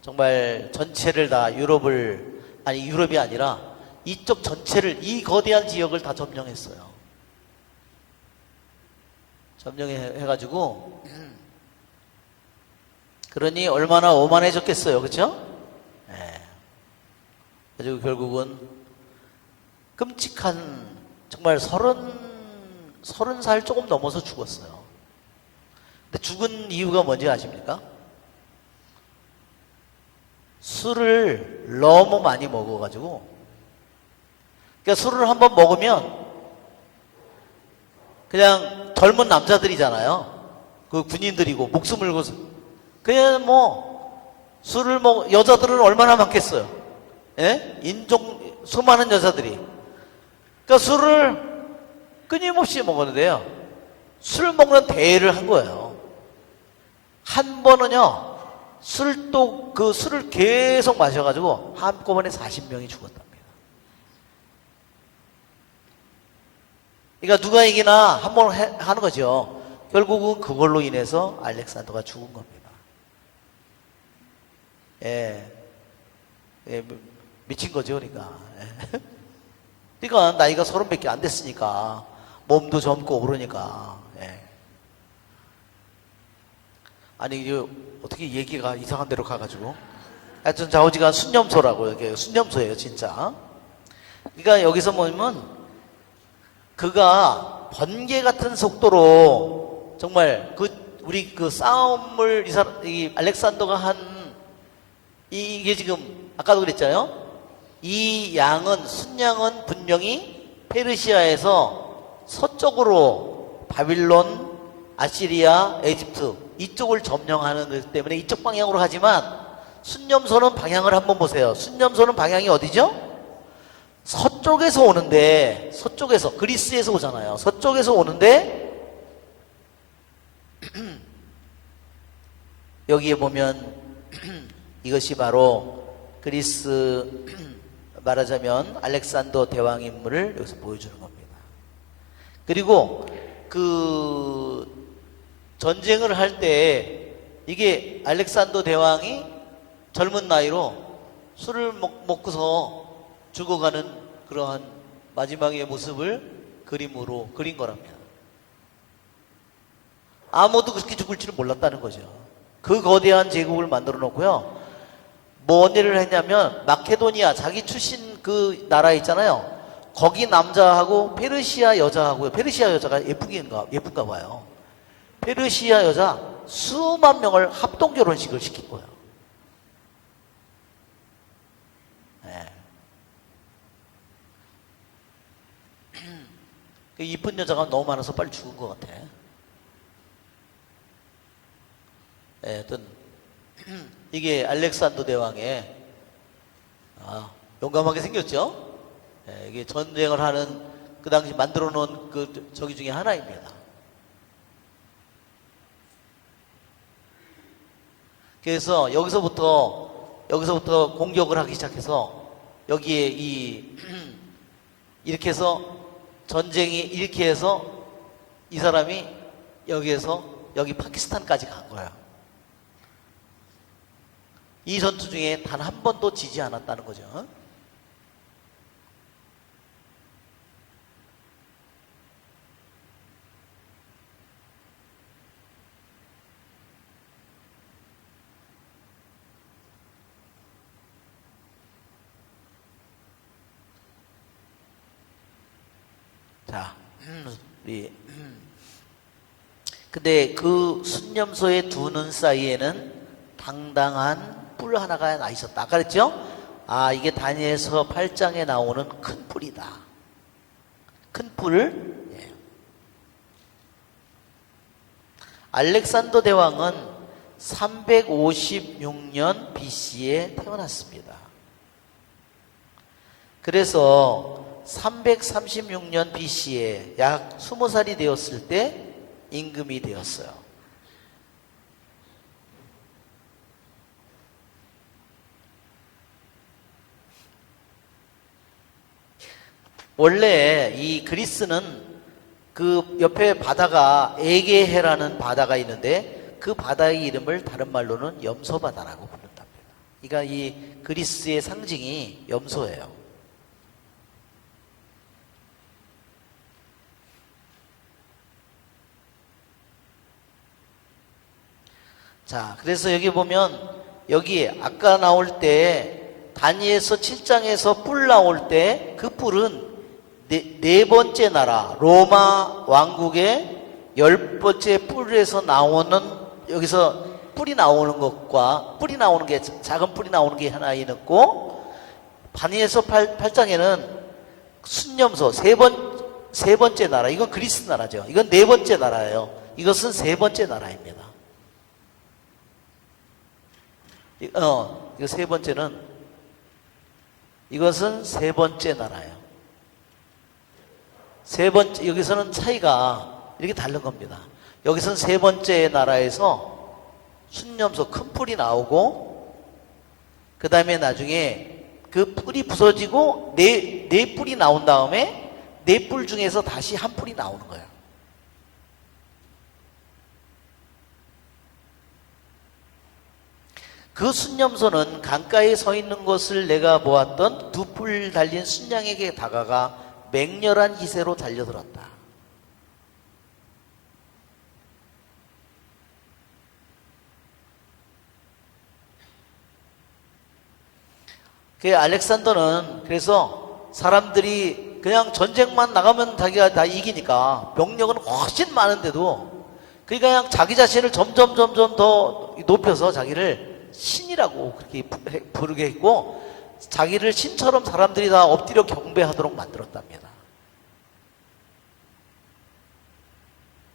정말 전체를 다 유럽이 아니라 이쪽 전체를 이 거대한 지역을 다 점령했어요. 점령해가지고 그러니 얼마나 오만해졌겠어요, 그렇죠? 네. 그리고 결국은 끔찍한 정말 30살 조금 넘어서 죽었어요. 근데 죽은 이유가 뭔지 아십니까? 술을 너무 많이 먹어가지고, 그러니까 술을 한번 먹으면 그냥 젊은 남자들이잖아요. 그 군인들이고 목숨을 걸고 그냥 술을 여자들은 얼마나 많겠어요. 예? 수많은 여자들이. 그러니까 술을 끊임없이 먹었는데요. 술 먹는 대회를 한 거예요. 한 번은요. 술을 계속 마셔가지고 한꺼번에 40명이 죽었답니다. 그러니까 누가 이기나 한번 하는 거죠. 결국은 그걸로 인해서 알렉산더가 죽은 겁니다. 예, 예, 미친 거죠, 그러니까. 예. 그러니까 나이가 30밖에 안 됐으니까 몸도 젊고 그러니까. 예. 아니 이게 어떻게 얘기가 이상한 데로 가가지고. 하여튼 좌우지간 순념소라고요. 이게 순념소예요, 진짜. 그러니까 여기서 보면 그가 번개 같은 속도로 정말 우리 그 싸움을 이 알렉산더가 한 이게 지금 아까도 그랬잖아요. 이 양은 순양은 분명히 페르시아에서 서쪽으로 바빌론, 아시리아, 에집트 이쪽을 점령하는 것 때문에 이쪽 방향으로 가지만 순념소는 방향을 한번 보세요. 순념소는 방향이 어디죠? 서쪽에서 오는데, 서쪽에서, 그리스에서 오잖아요. 서쪽에서 오는데 여기에 보면 이것이 바로 그리스 말하자면 알렉산더 대왕 인물을 여기서 보여주는 겁니다. 그리고 그 전쟁을 할 때 이게 알렉산더 대왕이 젊은 나이로 술을 먹고서 죽어가는 그러한 마지막의 모습을 그림으로 그린 거랍니다. 아무도 그렇게 죽을 줄은 몰랐다는 거죠. 그 거대한 제국을 만들어 놓고요. 뭔 일을 했냐면 마케도니아 자기 출신 그 나라 있잖아요. 거기 남자하고 페르시아 여자하고요. 페르시아 여자가 예쁜가 봐요. 페르시아 여자 수만 명을 합동 결혼식을 시킨 거예요. 네. 그 이쁜 여자가 너무 많아서 빨리 죽은 것 같아. 네, 하여튼 이게 알렉산더 대왕의 용감하게 생겼죠. 네, 이게 전쟁을 하는 그 당시 만들어 놓은 그 저기 중에 하나입니다. 그래서 여기서부터 공격을 하기 시작해서 여기에 이렇게 해서 전쟁이 이렇게 해서 이 사람이 여기에서 여기 파키스탄까지 간 거야. 이 전투 중에 단 한 번도 지지 않았다는 거죠. 자, 근데 그 순념소의 두 눈 사이에는 당당한 뿔 하나가 나 있었다. 아까 그랬죠? 이게 다니엘서 8장에 나오는 큰 뿔이다. 큰 뿔. 예. 알렉산더 대왕은 356년 BC에 태어났습니다. 그래서 336년 BC에 약 20살이 되었을 때 임금이 되었어요. 원래 이 그리스는 그 옆에 바다가 에게해라는 바다가 있는데 그 바다의 이름을 다른 말로는 염소바다라고 부른답니다. 그러니까 이 그리스의 상징이 염소예요. 자, 그래서 여기 보면 여기 아까 나올 때 다니엘서 7장에서 뿔 나올 때 그 뿔은 네 번째 나라 로마 왕국의 10번째 뿔에서 나오는 여기서 뿔이 나오는 것과 뿔이 나오는 게 작은 뿔이 나오는 게 하나 있고 다니엘서 8장에는 순념소 세 번째 나라 이건 그리스 나라죠. 이건 네 번째 나라예요. 이것은 세 번째 나라입니다. 이거 세 번째는 이것은 세 번째 나라예요. 세 번째 여기서는 차이가 이렇게 다른 겁니다. 여기서는 세 번째 나라에서 순념소 큰 뿔이 나오고 그 다음에 나중에 그 뿔이 부서지고 네 뿔이 나온 다음에 네 뿔 중에서 다시 한 뿔이 나오는 거예요. 그 순념소는 강가에 서 있는 것을 내가 보았던 두 뿔 달린 순양에게 다가가 맹렬한 기세로 달려들었다. 그 알렉산더는 그래서 사람들이 그냥 전쟁만 나가면 자기가 다 이기니까 병력은 훨씬 많은데도 그냥 자기 자신을 점점 더 높여서 자기를 신이라고 그렇게 부르게 했고 자기를 신처럼 사람들이 다 엎드려 경배하도록 만들었답니다.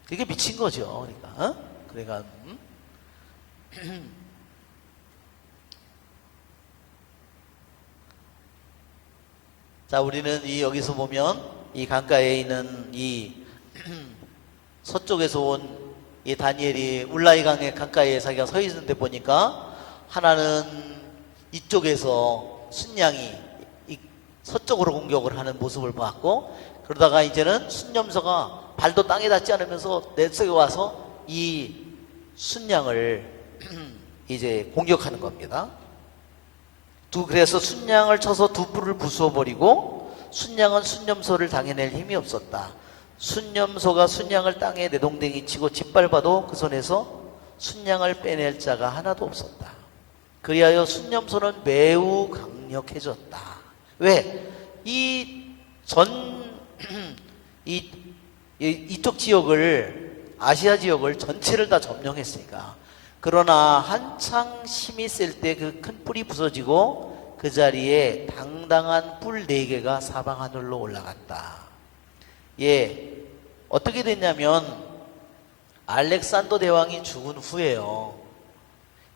그게 미친 거죠. 그러니까 그러니까 자, 우리는 여기서 보면 이 강가에 있는 이 서쪽에서 온 이 다니엘이 울라이 강의 강가에 자기가 서 있는데 보니까 하나는 이쪽에서 순양이 서쪽으로 공격을 하는 모습을 봤고 그러다가 이제는 순념서가 발도 땅에 닿지 않으면서 내속에 와서 이 순양을 이제 공격하는 겁니다. 그래서 순양을 쳐서 두 뿔을 부수어버리고 순양은 순념소를 당해낼 힘이 없었다. 순념소가 순양을 땅에 내동댕이 치고 짓밟아도 그 손에서 순양을 빼낼 자가 하나도 없었다. 그리하여 순념소는 매우 강력해졌다. 왜? 이쪽 지역을 아시아 지역을 전체를 다 점령했으니까. 그러나 한창 힘이 셀 때 그 큰 뿔이 부서지고 그 자리에 당당한 뿔 4개가 사방 하늘로 올라갔다. 예, 어떻게 됐냐면 알렉산더 대왕이 죽은 후에요.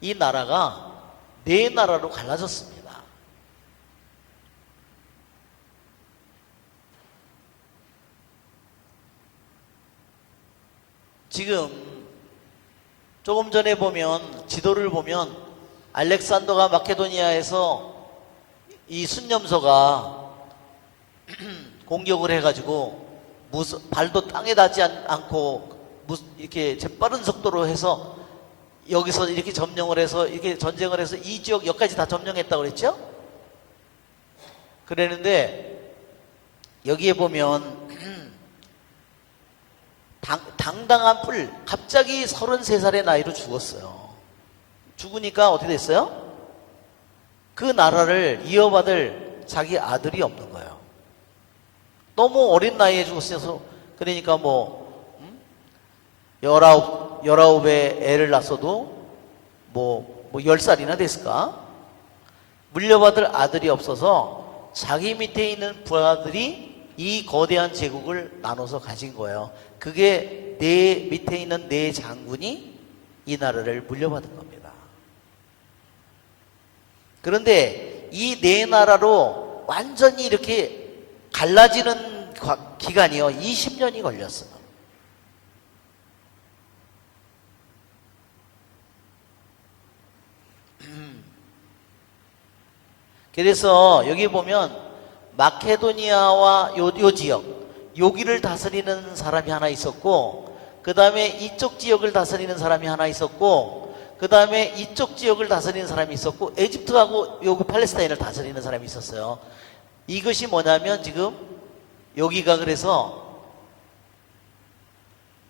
이 나라가 4나라로 갈라졌습니다. 지금 조금 전에 보면 지도를 보면 알렉산더가 마케도니아에서 이 순념소가 공격을 해가지고 발도 땅에 닿지 않고 이렇게 재빠른 속도로 해서 여기서 이렇게 점령을 해서 이렇게 전쟁을 해서 이 지역 여기까지 다 점령했다고 그랬죠? 그랬는데 여기에 보면 당당한 뿔 갑자기 33살의 나이로 죽었어요. 죽으니까 어떻게 됐어요? 그 나라를 이어받을 자기 아들이 없는 거예요. 너무 어린 나이에 죽었어서 그러니까 19에 애를 낳았어도 10살이나 됐을까? 물려받을 아들이 없어서 자기 밑에 있는 부하들이 이 거대한 제국을 나눠서 가진 거예요. 그게 내 밑에 있는 네 장군이 이 나라를 물려받은 겁니다. 그런데 이 네 나라로 완전히 이렇게 갈라지는 기간이요 20년이 걸렸어요. 그래서 여기 보면 마케도니아와 요 지역 여기를 다스리는 사람이 하나 있었고 그 다음에 이쪽 지역을 다스리는 사람이 하나 있었고 그 다음에 이쪽 지역을 다스리는 사람이 있었고 에집트하고 여기 팔레스타인을 다스리는 사람이 있었어요. 이것이 뭐냐면 지금 여기가 그래서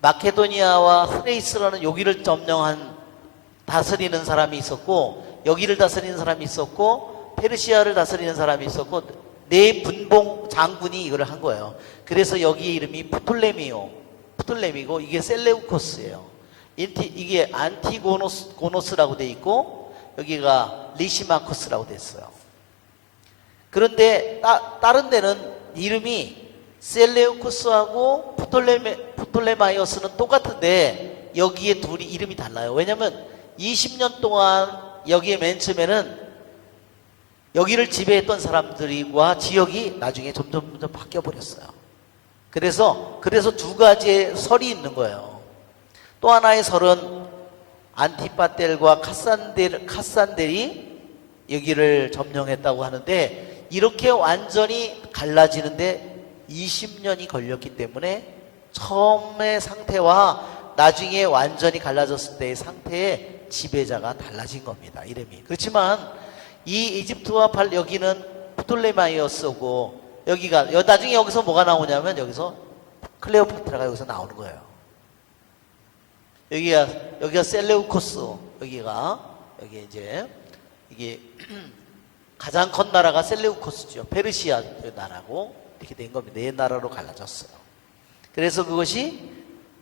마케도니아와 스레이스라는 여기를 점령한 다스리는 사람이 있었고 여기를 다스리는 사람이 있었고 페르시아를 다스리는 사람이 있었고 네 분봉 장군이 이걸 한 거예요. 그래서 여기 이름이 프톨레미고 이게 셀레우코스예요. 이게 안티고노스라고 돼 있고 여기가 리시마코스라고 됐어요. 그런데 다른 데는 이름이 셀레우코스하고 프톨레마이오스는 똑같은데 여기에 둘이 이름이 달라요. 왜냐면 20년 동안 여기에 맨 처음에는 여기를 지배했던 사람들과 지역이 나중에 점점 바뀌어 버렸어요. 그래서 두 가지의 설이 있는 거예요. 또 하나의 설은 안티파텔과 카산델이 여기를 점령했다고 하는데 이렇게 완전히 갈라지는데 20년이 걸렸기 때문에 처음의 상태와 나중에 완전히 갈라졌을 때의 상태의 지배자가 달라진 겁니다. 이름이. 그렇지만 이 이집트와 여기는 프톨레마이오스고 여기가 나중에 여기서 뭐가 나오냐면 여기서 클레오파트라가 여기서 나오는 거예요. 여기가 셀레우코스, 여기 이제 이게 가장 큰 나라가 셀레우코스죠. 페르시아 나라고 이렇게 된 겁니다. 네 나라로 갈라졌어요. 그래서 그것이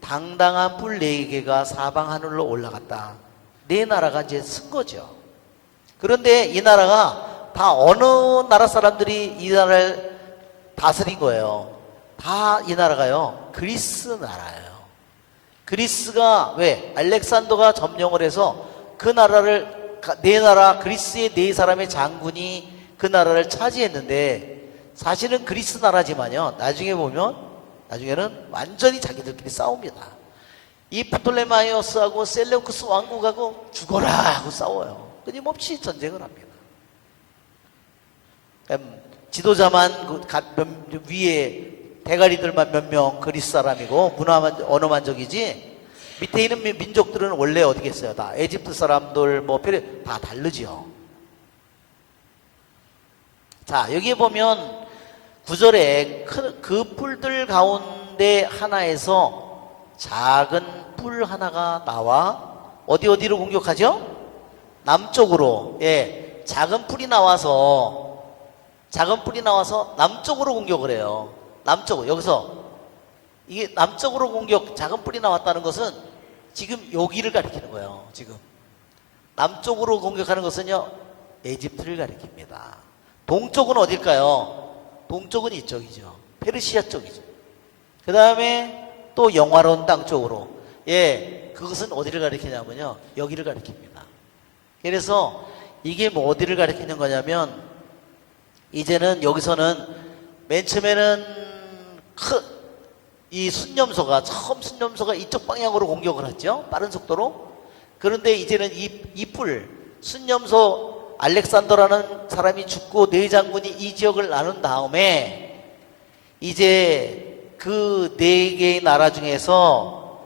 당당한 뿔 4개가 사방 하늘로 올라갔다. 네 나라가 이제 쓴 거죠. 그런데 이 나라가 다 어느 나라 사람들이 이 나라를 다스린 거예요. 다 이 나라가요, 그리스 나라예요. 그리스가 왜? 알렉산더가 점령을 해서 그 나라를, 네 나라, 그리스의 네 사람의 장군이 그 나라를 차지했는데 사실은 그리스 나라지만요, 나중에는 완전히 자기들끼리 싸웁니다. 이 프톨레마이오스하고 셀레우쿠스 왕국하고 죽어라 하고 싸워요. 끊임없이 전쟁을 합니다. 지도자만 위에 대가리들만 몇 명 그리스 사람이고 언어만적이지 밑에 있는 민족들은 원래 어디겠어요? 다 에집트 사람들 다 다르죠. 자, 여기에 보면 9절에 그 뿔들 가운데 하나에서 작은 뿔 하나가 나와 어디로 공격하죠? 남쪽으로. 예, 작은 뿔이 나와서 남쪽으로 공격을 해요. 남쪽으로. 여기서 이게 남쪽으로 작은 뿔이 나왔다는 것은 지금 여기를 가리키는 거예요. 지금 남쪽으로 공격하는 것은요, 에집트를 가리킵니다. 동쪽은 어딜까요? 동쪽은 이쪽이죠. 페르시아 쪽이죠. 그 다음에 또 영화로운 땅 쪽으로. 예, 그것은 어디를 가리키냐면요, 여기를 가리킵니다. 그래서 이게 어디를 가리키는 거냐면, 이제는 여기서는 맨 처음에는 이 처음 순념소가 이쪽 방향으로 공격을 했죠. 빠른 속도로. 그런데 이제는 이 순념소 알렉산더라는 사람이 죽고 네 장군이 이 지역을 나눈 다음에 이제 그 네 개의 나라 중에서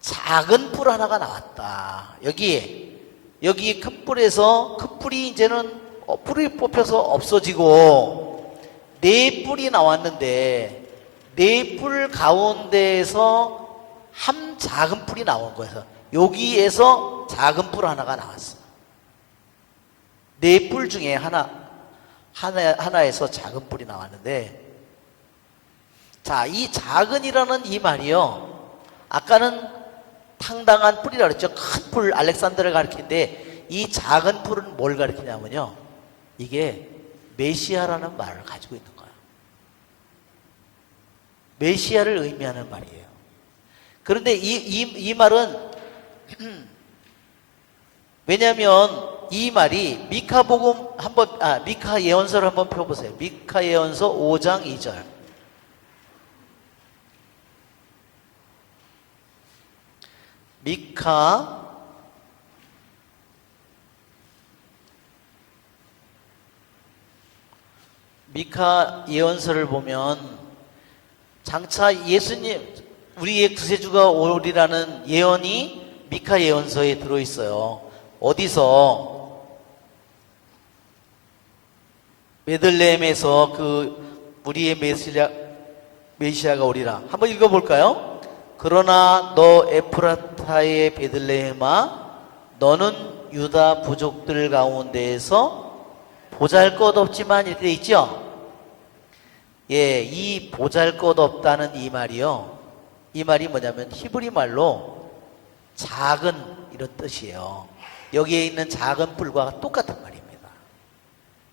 작은 뿔 하나가 나왔다. 여기에 큰 뿔이 이제는 뿔이 뽑혀서 없어지고 네 뿔이 나왔는데 네 뿔 가운데에서 한 작은 뿔이 나온 거예요. 여기에서 작은 뿔 하나가 나왔어. 네 뿔 중에 하나에서 작은 뿔이 나왔는데, 자, 이 작은이라는 이 말이요, 아까는 당당한 뿔이라고 그랬죠. 큰 뿔, 알렉산더를 가리키는데 이 작은 뿔은 뭘 가리키냐면요, 이게 메시아라는 말을 가지고 있는 거예요. 메시아를 의미하는 말이에요. 그런데 이 말은 왜냐하면 이 말이 미카 예언서를 한번 펴보세요. 미카 예언서 5장 2절. 미카 예언서를 보면 장차 예수님, 우리의 구세주가 오리라는 예언이 미카 예언서에 들어있어요. 어디서? 베들레헴에서 우리의 메시아가 오리라. 한번 읽어볼까요? 그러나 너 에프라타의 베들레헴아, 너는 유다 부족들 가운데에서 보잘것없지만 이렇게 돼 있죠? 예, 이 보잘것없다는 이 말이요, 이 말이 뭐냐면 히브리 말로 작은 이런 뜻이에요. 여기에 있는 작은 뿔과 똑같은 말입니다.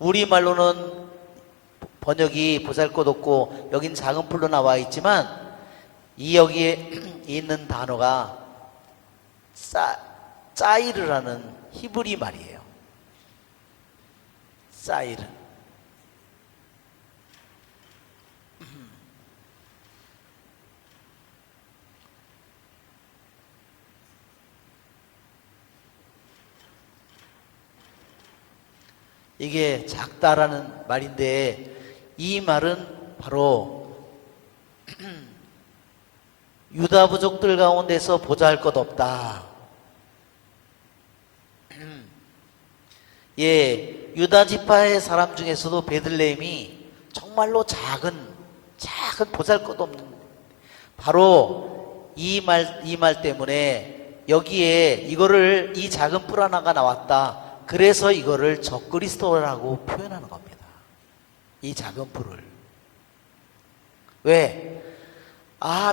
우리 말로는 번역이 보잘것없고 여긴 작은 뿔로 나와 있지만 여기에 있는 단어가 짜이르라는 히브리 말이에요. 짜이르. 이게 작다라는 말인데 이 말은 바로 유다 부족들 가운데서 보잘것없다. 예, 유다 지파의 사람 중에서도 베들레헴이 정말로 작은 보잘것없는, 바로 이 말 때문에 여기에 이거를, 이 작은 뿔 하나가 나왔다. 그래서 이거를 적그리스도라고 표현하는 겁니다. 이 작은 뿔을. 왜?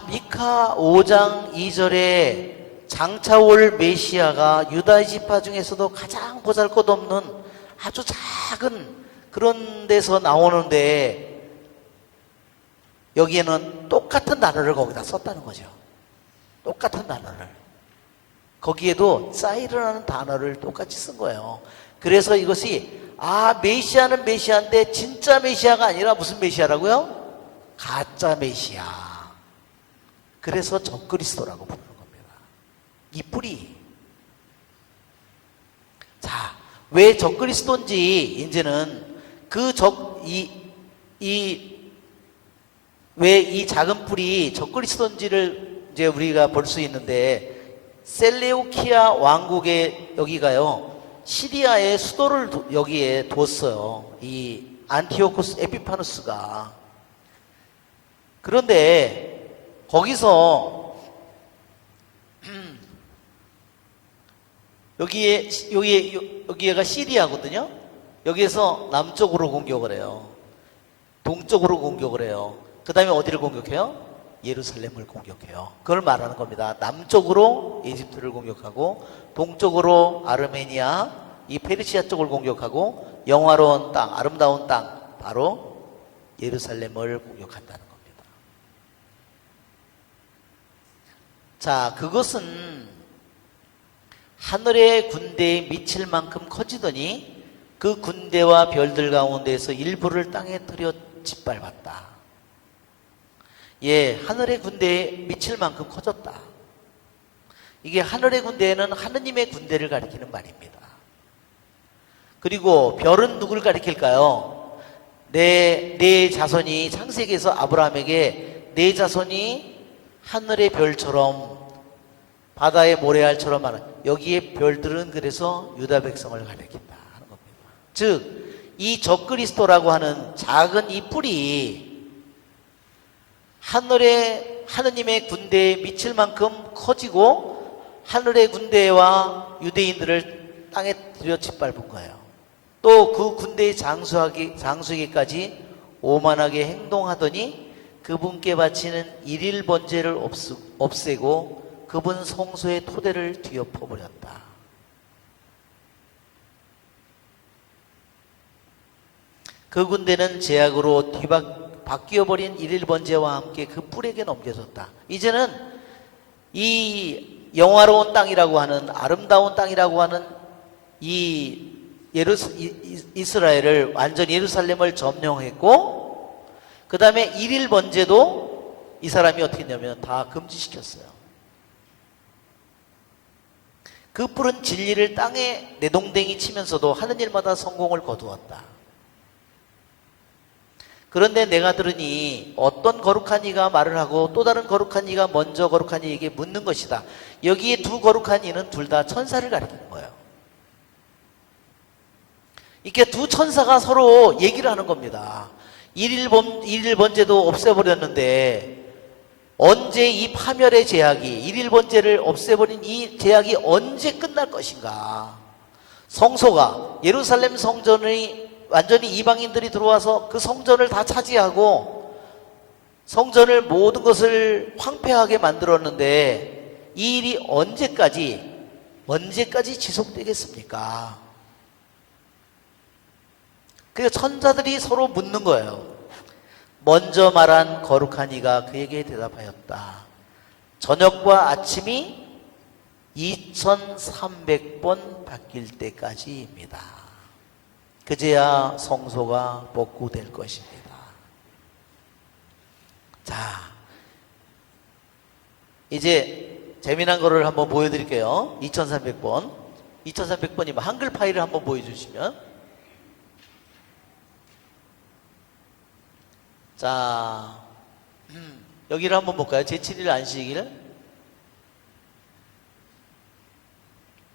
미카 5장 2절에 장차 올 메시아가 유다 지파 중에서도 가장 보잘것없는 아주 작은 그런 데서 나오는데, 여기에는 똑같은 단어를 거기다 썼다는 거죠. 똑같은 단어를. 거기에도 사이르라는 단어를 똑같이 쓴 거예요. 그래서 이것이 메시아는 메시아인데 진짜 메시아가 아니라 무슨 메시아라고요? 가짜 메시아. 그래서 적그리스도라고 부르는 겁니다. 이 뿔이. 자, 왜 적그리스도인지 이제는 왜 이 작은 뿔이 적그리스도인지를 이제 우리가 볼 수 있는데, 셀레우키아 왕국의 여기가요, 시리아의 수도를 여기에 뒀어요. 이 안티오코스 에피파누스가. 그런데 거기서 여기가 시리아거든요. 여기에서 남쪽으로 공격을 해요. 동쪽으로 공격을 해요. 그 다음에 어디를 공격해요? 예루살렘을 공격해요. 그걸 말하는 겁니다. 남쪽으로 이집트를 공격하고, 동쪽으로 아르메니아, 이 페르시아 쪽을 공격하고, 영화로운 땅, 아름다운 땅, 바로 예루살렘을 공격한다는 겁니다. 자, 그것은 하늘의 군대에 미칠 만큼 커지더니 그 군대와 별들 가운데에서 일부를 땅에 들여 짓밟았다. 예, 하늘의 군대에 미칠 만큼 커졌다. 이게 하늘의 군대에는 하느님의 군대를 가리키는 말입니다. 그리고 별은 누구를 가리킬까요? 내 자손이, 창세기에서 아브라함에게 내 자손이 하늘의 별처럼 바다의 모래알처럼 많아. 여기에 별들은 그래서 유다 백성을 가리킨다 하는 겁니다. 즉 이 적그리스도라고 하는 작은 이 뿔이 하느님의 군대에 미칠 만큼 커지고 하늘의 군대와 유대인들을 땅에 들여 짓밟은 거예요. 또 그 군대의 장수에게까지 오만하게 행동하더니 그분께 바치는 일일 번제를 없애고 그분 성소의 토대를 뒤엎어버렸다. 그 군대는 제약으로 바뀌어버린 일일 번제와 함께 그 뿔에게 넘겨졌다. 이제는 이 영화로운 땅이라고 하는, 아름다운 땅이라고 하는 이 이스라엘을, 완전 예루살렘을 점령했고, 그 다음에 일일 번제도 이 사람이 어떻게 했냐면 다 금지시켰어요. 그 뿔은 진리를 땅에 내동댕이 치면서도 하는 일마다 성공을 거두었다. 그런데 내가 들으니 어떤 거룩한 이가 말을 하고 또 다른 거룩한 이가 먼저 거룩한 이에게 묻는 것이다. 여기에 두 거룩한 이는 둘 다 천사를 가리키는 거예요. 이렇게 두 천사가 서로 얘기를 하는 겁니다. 일일 번제도 없애버렸는데 언제 이 파멸의 제약이, 일일 번제를 없애버린 이 제약이 언제 끝날 것인가? 성소가, 예루살렘 성전의 완전히 이방인들이 들어와서 그 성전을 다 차지하고 성전을 모든 것을 황폐하게 만들었는데 이 일이 언제까지 지속되겠습니까? 그래서 천사들이 서로 묻는 거예요. 먼저 말한 거룩한 이가 그에게 대답하였다. 저녁과 아침이 2300번 바뀔 때까지입니다. 그제야 성소가 복구될 것입니다. 자, 이제 재미난 거를 한번 보여드릴게요. 2300번. 2300번이면 한글 파일을 한번 보여주시면. 자, 여기를 한번 볼까요? 제7일 안식일.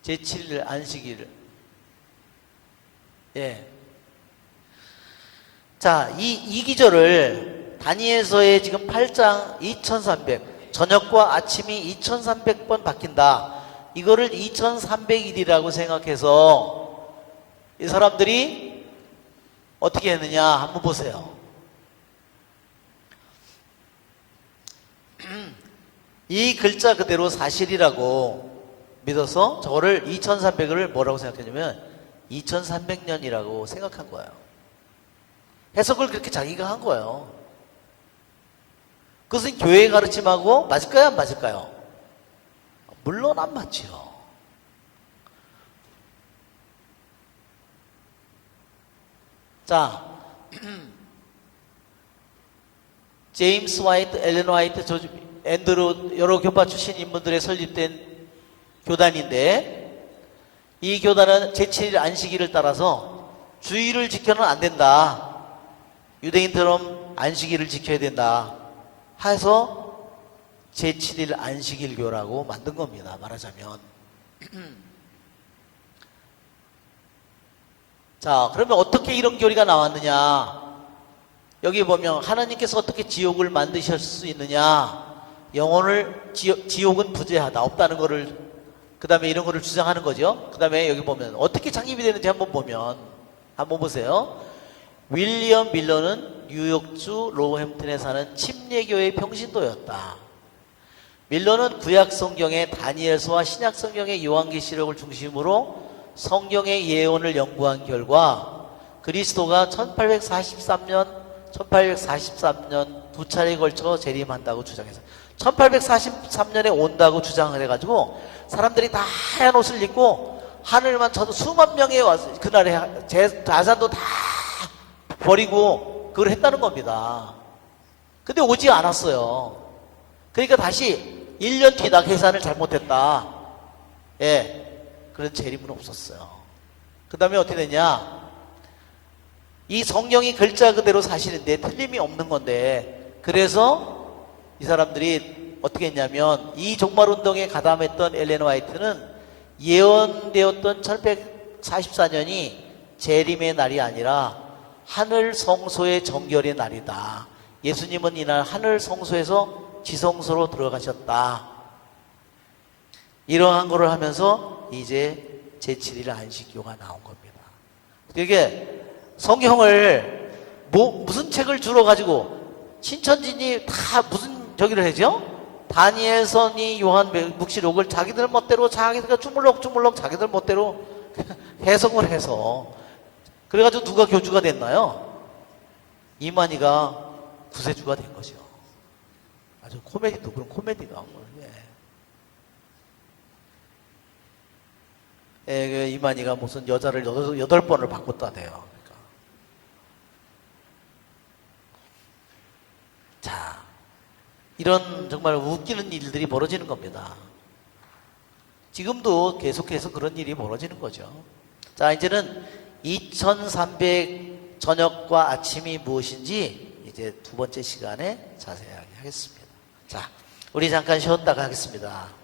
제7일 안식일. 예. 자, 이 기절을 다니엘서의 지금 8장 2300, 저녁과 아침이 2300번 바뀐다. 이거를 2300일이라고 생각해서 이 사람들이 어떻게 했느냐 한번 보세요. 이 글자 그대로 사실이라고 믿어서 저거를 2300을 뭐라고 생각했냐면 2300년이라고 생각한 거예요. 해석을 그렇게 자기가 한 거예요. 그것은 교회의 가르침하고 맞을까요? 안 맞을까요? 물론 안 맞죠. 자, 제임스 화이트, 엘렌 화이트, 조지, 앤드루 여러 교파 출신 인물들의 설립된 교단인데 이 교단은 제7일 안식일을 따라서 주일을 지켜는 안 된다. 유대인처럼 안식일을 지켜야 된다. 해서 제7일 안식일교라고 만든 겁니다. 말하자면. 자, 그러면 어떻게 이런 교리가 나왔느냐? 여기 보면 하나님께서 어떻게 지옥을 만드실 수 있느냐? 영혼을 지옥은 부재하다. 없다는 거를 그 다음에 이런 거를 주장하는 거죠. 그 다음에 여기 보면 어떻게 창립이 되는지 한번 보세요. 윌리엄 밀러는 뉴욕주 로햄튼에 사는 침례교의 평신도였다. 밀러는 구약 성경의 다니엘서와 신약 성경의 요한계시록을 중심으로 성경의 예언을 연구한 결과 그리스도가 1843년 두 차례에 걸쳐 재림한다고 주장해서 1843년에 온다고 주장을 해가지고 사람들이 다 하얀 옷을 입고 하늘만 쳐도 수만 명이 와서 그날에 자산도 다 버리고 그걸 했다는 겁니다. 근데 오지 않았어요. 그러니까 다시 1년 뒤나 계산을 잘못했다. 예, 그런 재림은 없었어요. 그 다음에 어떻게 되냐? 이 성경이 글자 그대로 사실인데 틀림이 없는 건데 그래서 이 사람들이 어떻게 했냐면 이 종말운동에 가담했던 엘렌 화이트는 예언되었던 1844년이 재림의 날이 아니라 하늘 성소의 정결의 날이다. 예수님은 이날 하늘 성소에서 지성소로 들어가셨다. 이러한 거를 하면서 이제 제7일 안식교가 나온 겁니다. 그게 성경을 무슨 책을 주로 가지고 신천지니 다 무슨 저기를 하죠? 다니엘서니 요한 묵시록을 자기들 멋대로 자기들가 주물럭주물럭 자기들 멋대로 해석을 해서 그래가지고 누가 교주가 됐나요? 이만희가 구세주가 된 거죠. 아주 코미디도 그런 코미디가 이만희가 무슨 여자를 8번을 바꿨다네요. 그러니까. 자, 이런 정말 웃기는 일들이 벌어지는 겁니다. 지금도 계속해서 그런 일이 벌어지는 거죠. 자, 이제는 2300 저녁과 아침이 무엇인지 이제 두 번째 시간에 자세하게 하겠습니다. 자, 우리 잠깐 쉬었다가 하겠습니다.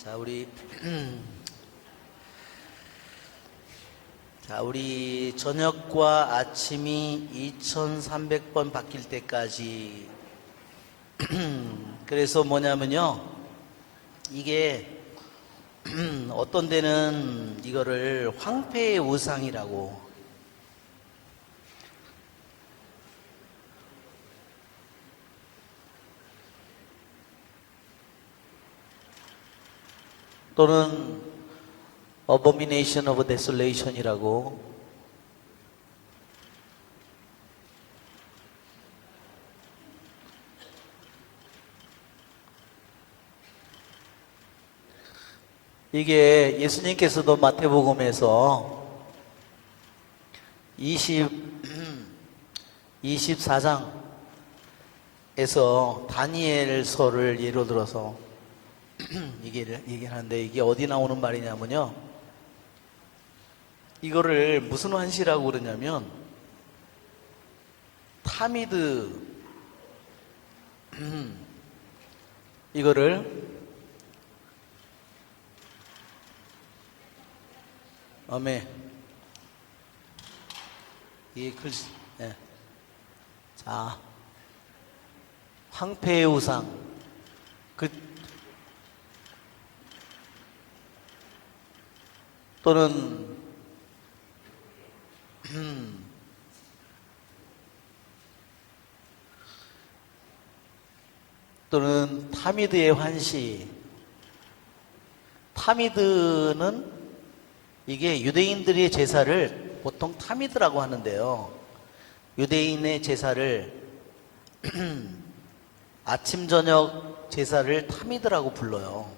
자, 우리 저녁과 아침이 2300번 바뀔 때까지 그래서 뭐냐면요, 이게 어떤 데는 이거를 황폐의 우상이라고, 또는 abomination of desolation이라고, 이게 예수님께서도 마태복음에서 24장에서 다니엘서를 예로 들어서 얘기하는데, 이게 어디 나오는 말이냐면요, 이거를 무슨 환시라고 그러냐면 타미드, 이거를 이 글씨, 예. 자, 황폐의 우상, 또는 타미드의 환시. 타미드는 이게 유대인들의 제사를 보통 타미드라고 하는데요, 유대인의 제사를 아침 저녁 제사를 타미드라고 불러요.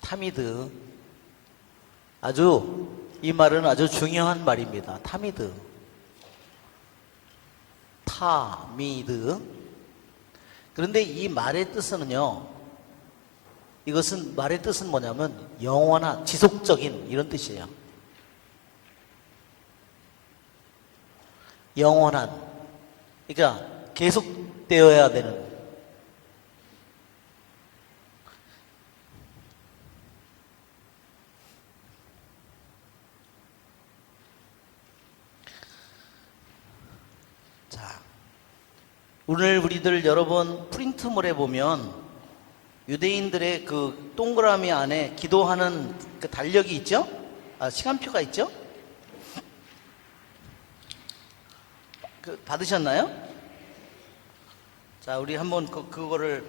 타미드, 이 말은 아주 중요한 말입니다. 타미드. 그런데 이 말의 뜻은요, 말의 뜻은 뭐냐면 영원한, 지속적인, 이런 뜻이에요. 영원한, 그러니까 계속되어야 되는. 자, 오늘 우리들 여러분 프린트물에 보면 유대인들의 그 동그라미 안에 기도하는 그 달력이 있죠? 시간표가 있죠? 받으셨나요? 자, 우리 한번 그거를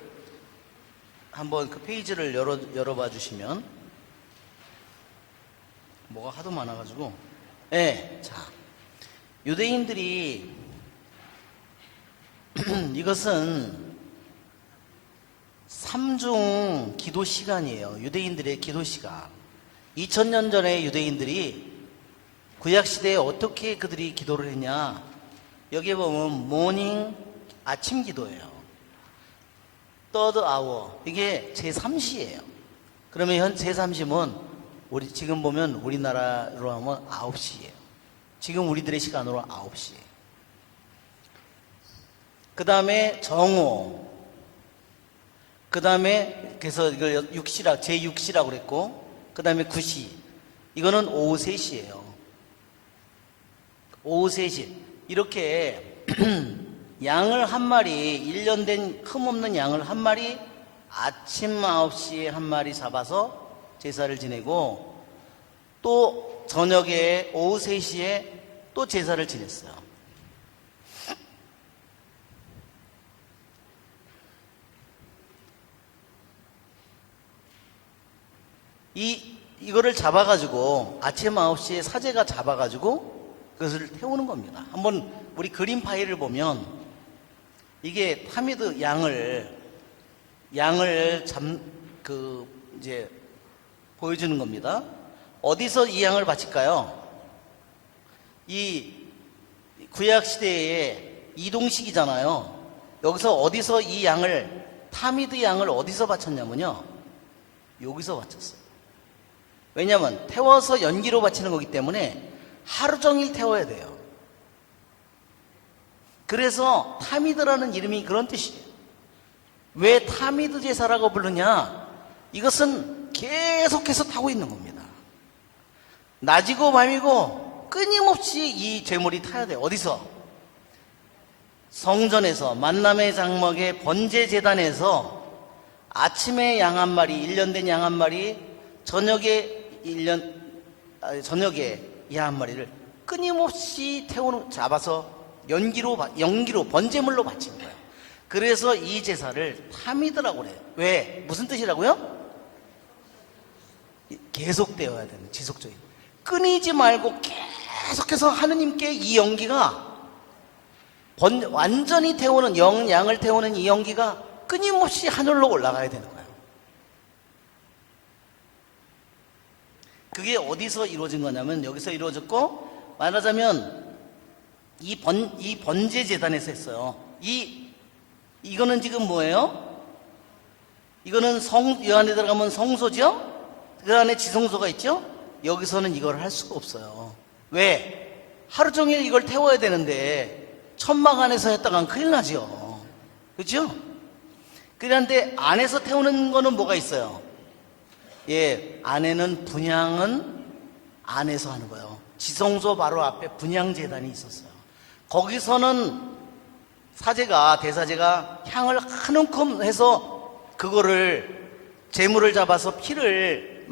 한번 그 페이지를 열어봐 주시면, 뭐가 하도 많아가지고, 네, 자, 유대인들이 이것은 삼중 기도 시간이에요. 유대인들의 기도 시간. 2000년 전에 유대인들이 구약 시대에 어떻게 그들이 기도를 했냐? 여기에 보면 모닝, 아침 기도예요. third hour, 이게 제3시예요. 그러면 제3시면 지금 보면 우리나라로 하면 9시예요. 지금 우리들의 시간으로 9시예요. 그 다음에 정오, 그 다음에 그래서 이걸 제6시라고 그랬고, 그 다음에 9시, 이거는 오후 3시예요. 오후 3시. 이렇게 양을 한 마리, 1년 된 흠없는 양을 한 마리 아침 9시에 한 마리 잡아서 제사를 지내고, 또 저녁에 오후 3시에 또 제사를 지냈어요. 이거를 잡아가지고 아침 9시에 사제가 잡아가지고 그것을 태우는 겁니다. 한번 우리 그림 파일을 보면 이게 타미드 양을 이제 보여주는 겁니다. 어디서 이 양을 바칠까요? 이 구약 시대의 이동식이잖아요. 여기서 어디서 이 양을, 타미드 양을 어디서 바쳤냐면요, 여기서 바쳤어요. 왜냐하면 태워서 연기로 바치는 거기 때문에 하루 종일 태워야 돼요. 그래서 타미드라는 이름이 그런 뜻이에요. 왜 타미드 제사라고 부르냐? 이것은 계속해서 타고 있는 겁니다. 낮이고 밤이고 끊임없이 이 제물이 타야 돼요. 어디서? 성전에서, 만남의 장막의 번제제단에서 아침에 양 한 마리, 1년 된 양 한 마리, 저녁에 양 한 마리를 끊임없이 잡아서 연기로 번제물로 바친 거예요. 그래서 이 제사를 타미드라고 그래요. 왜? 무슨 뜻이라고요? 계속되어야 되는, 지속적인. 끊이지 말고 계속해서 하느님께 이 연기가 완전히 태우는, 양을 태우는 이 연기가 끊임없이 하늘로 올라가야 되는 거예요. 그게 어디서 이루어진 거냐면 여기서 이루어졌고, 말하자면 이 번제 제단에서 했어요. 이거는 지금 뭐예요? 이거는 이 안에 들어가면 성소죠? 그 안에 지성소가 있죠? 여기서는 이걸 할 수가 없어요. 왜? 하루 종일 이걸 태워야 되는데 천막 안에서 했다간 큰일 나죠. 그렇죠? 그런데 안에서 태우는 거는 뭐가 있어요? 예, 안에는 분향은 안에서 하는 거예요. 지성소 바로 앞에 분향재단이 있었어요. 거기서는 대사제가 향을 한 움큼 해서 그거를 제물을 잡아서 피를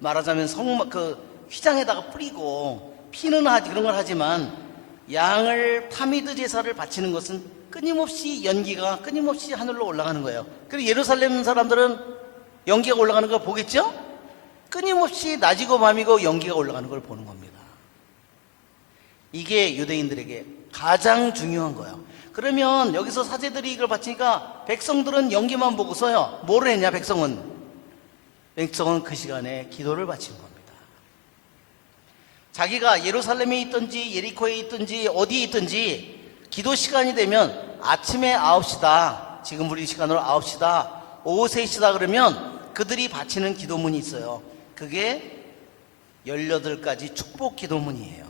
말하자면 휘장에다가 뿌리고 피는 그런 걸 하지만 양을 타미드 제사를 바치는 것은 끊임없이 연기가 끊임없이 하늘로 올라가는 거예요. 그리고 예루살렘 사람들은 연기가 올라가는 걸 보겠죠? 끊임없이 낮이고 밤이고 연기가 올라가는 걸 보는 겁니다. 이게 유대인들에게 가장 중요한 거예요. 그러면 여기서 사제들이 이걸 바치니까 백성들은 연기만 보고서요, 뭐를 했냐? 백성은 그 시간에 기도를 바친 겁니다. 자기가 예루살렘에 있든지 예리코에 있든지 어디에 있든지 기도 시간이 되면 아침에 9시다, 지금 우리 시간으로 9시다, 오후 3시다 그러면 그들이 바치는 기도문이 있어요. 그게 18가지 축복 기도문이에요.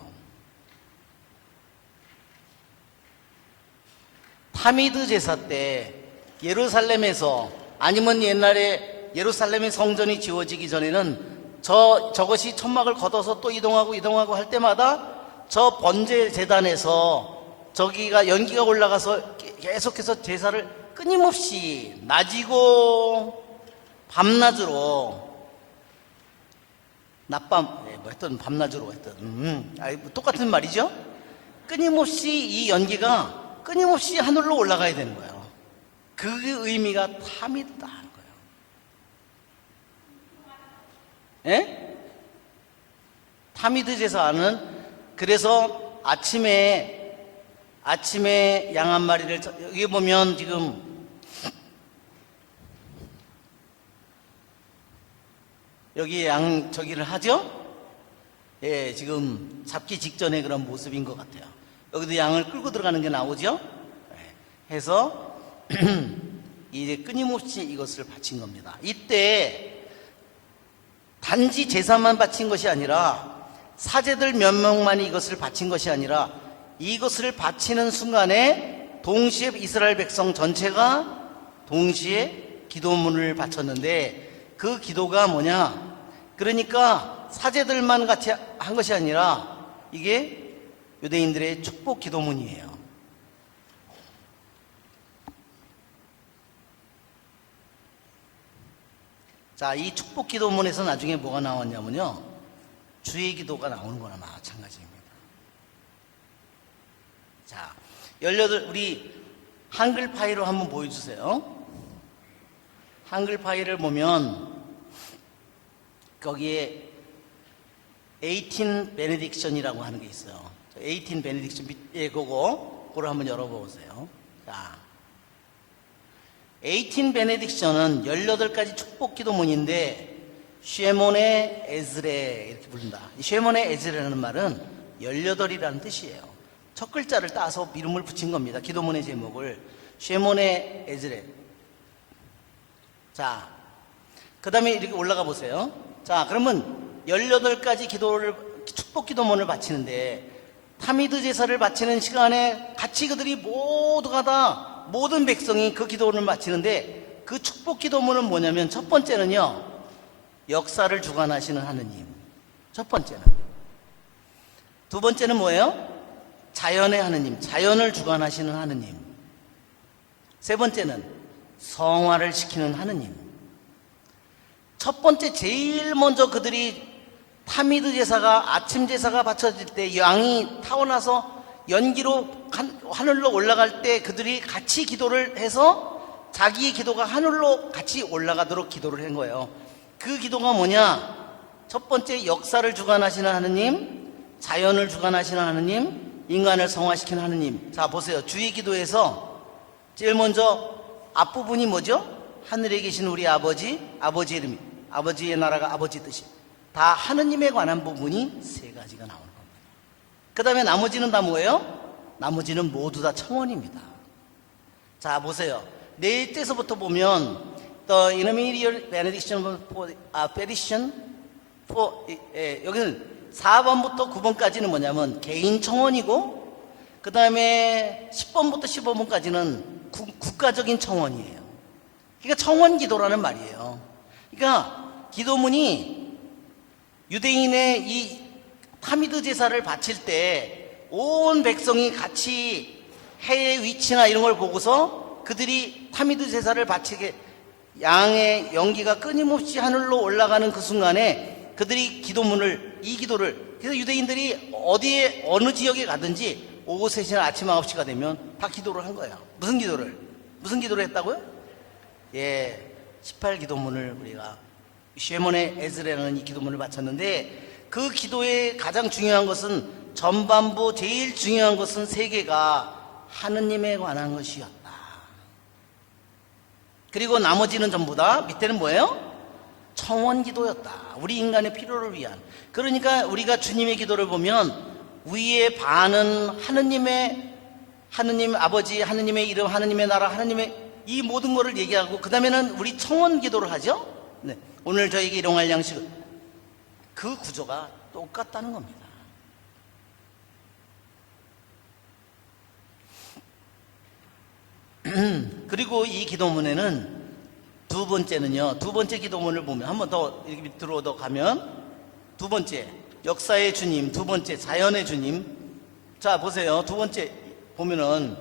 타미드 제사 때 예루살렘에서, 아니면 옛날에 예루살렘의 성전이 지어지기 전에는 저것이 천막을 걷어서 또 이동하고 할 때마다 저 번제 제단에서 저기가 연기가 올라가서 계속해서 제사를 끊임없이 낮이고 밤낮으로, 밤낮으로 했던 똑같은 말이죠. 끊임없이 이 연기가 끊임없이 하늘로 올라가야 되는 거예요. 그 의미가 타미드다 하는 거예요. 예? 타미드 제사는 그래서 아침에 양 한 마리를, 여기 보면 지금 여기 저기를 하죠? 예, 지금 잡기 직전의 그런 모습인 것 같아요. 여기도 양을 끌고 들어가는 게 나오죠? 예, 해서 이제 끊임없이 이것을 바친 겁니다. 이때 단지 제사만 바친 것이 아니라, 사제들 몇 명만이 이것을 바친 것이 아니라, 이것을 바치는 순간에 동시에 이스라엘 백성 전체가 동시에 기도문을 바쳤는데, 그 기도가 뭐냐? 그러니까 사제들만 같이 한 것이 아니라 이게 유대인들의 축복 기도문이에요. 자, 이 축복 기도문에서 나중에 뭐가 나왔냐면요, 주의 기도가 나오는 거나 마찬가지입니다. 자, 우리 한글 파일로 한번 보여주세요. 한글 파일을 보면 거기에 18 베네딕션이라고 하는 게 있어요. 18 베네딕션, 그거를 한번 열어보세요. 자, 18 베네딕션은 18가지 축복 기도문인데, 쉐몬의 에즈레 이렇게 부른다. 이 쉐몬의 에즈레라는 말은 18이라는 뜻이에요. 첫 글자를 따서 이름을 붙인 겁니다. 기도문의 제목을 쉐몬의 에즈레. 자, 그 다음에 이렇게 올라가 보세요. 자, 그러면 18가지 축복 기도문을 바치는데, 타미드 제사를 바치는 시간에 같이 그들이 모든 백성이 그 기도문을 바치는데, 그 축복 기도문은 뭐냐면 첫 번째는요, 역사를 주관하시는 하느님. 첫 번째는. 두 번째는 뭐예요? 자연의 하느님, 자연을 주관하시는 하느님. 세 번째는 성화를 시키는 하느님. 첫 번째 제일 먼저 그들이 타미드 제사가 아침 제사가 바쳐질 때 양이 타오나서 연기로 하늘로 올라갈 때 그들이 같이 기도를 해서 자기의 기도가 하늘로 같이 올라가도록 기도를 한 거예요. 그 기도가 뭐냐? 첫 번째 역사를 주관하시는 하느님, 자연을 주관하시는 하느님, 인간을 성화시키는 하느님. 자 보세요. 주의 기도에서 제일 먼저 앞부분이 뭐죠? 하늘에 계신 우리 아버지, 아버지의 이름이, 아버지의 나라가 아버지 뜻이, 다 하느님에 관한 부분이 세 가지가 나오는 겁니다. 그 다음에 나머지는 다 뭐예요? 나머지는 모두 다 청원입니다. 자 보세요. 넷째서부터 보면 The intermediate benediction for, petition for, 여기는 4번부터 9번까지는 뭐냐면 개인 청원이고, 그 다음에 10번부터 15번까지는 국가적인 청원이에요. 그러니까 청원 기도라는 말이에요. 그러니까 기도문이 유대인의 이 타미드 제사를 바칠 때 온 백성이 같이 해의 위치나 이런 걸 보고서 그들이 타미드 제사를 바치게 양의 연기가 끊임없이 하늘로 올라가는 그 순간에 그들이 기도문을, 이 기도를, 그래서 유대인들이 어디에 어느 지역에 가든지 오후 3시나 아침 9시가 되면 다 기도를 한 거예요. 무슨 기도를 했다고요? 예, 18기도문을 우리가 쉐몬의 에즈레라는 이 기도문을 바쳤는데, 그 기도의 가장 중요한 것은, 전반부 제일 중요한 것은 세 개가 하느님에 관한 것이었다. 그리고 나머지는 전부 다 밑에는 뭐예요? 청원 기도였다. 우리 인간의 필요를 위한. 그러니까 우리가 주님의 기도를 보면 위의 반은 하느님 아버지, 하느님의 이름, 하느님의 나라, 하느님의 이 모든 것을 얘기하고, 그 다음에는 우리 청원 기도를 하죠. 네. 오늘 저에게 일용할 양식은, 그 구조가 똑같다는 겁니다. 그리고 이 기도문에는 두 번째 기도문을 보면, 한 번 더 이렇게 밑으로 더 가면, 두 번째 역사의 주님, 두 번째 자연의 주님. 자 보세요. 두 번째 보면은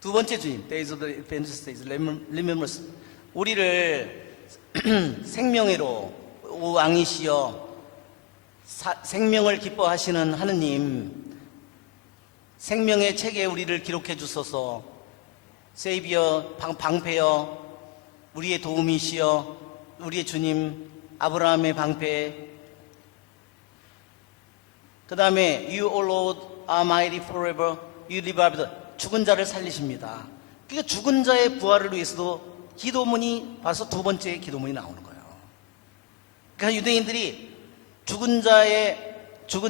두 번째 주님, Days of the Adventist Days, Remembrance. 우리를 생명회로, 오 왕이시여, 생명을 기뻐하시는 하느님, 생명의 책에 우리를 기록해 주소서. 세이비어, 방패여, 우리의 도움이시여, 우리의 주님, 아브라함의 방패. 그 다음에 You, O Lord, are mighty forever. You revive the, 죽은 자를 살리십니다. 그러니까 죽은 자의 부활을 위해서도 기도문이 벌써 두 번째 기도문이 나오는 거예요. 그러니까 유대인들이 죽은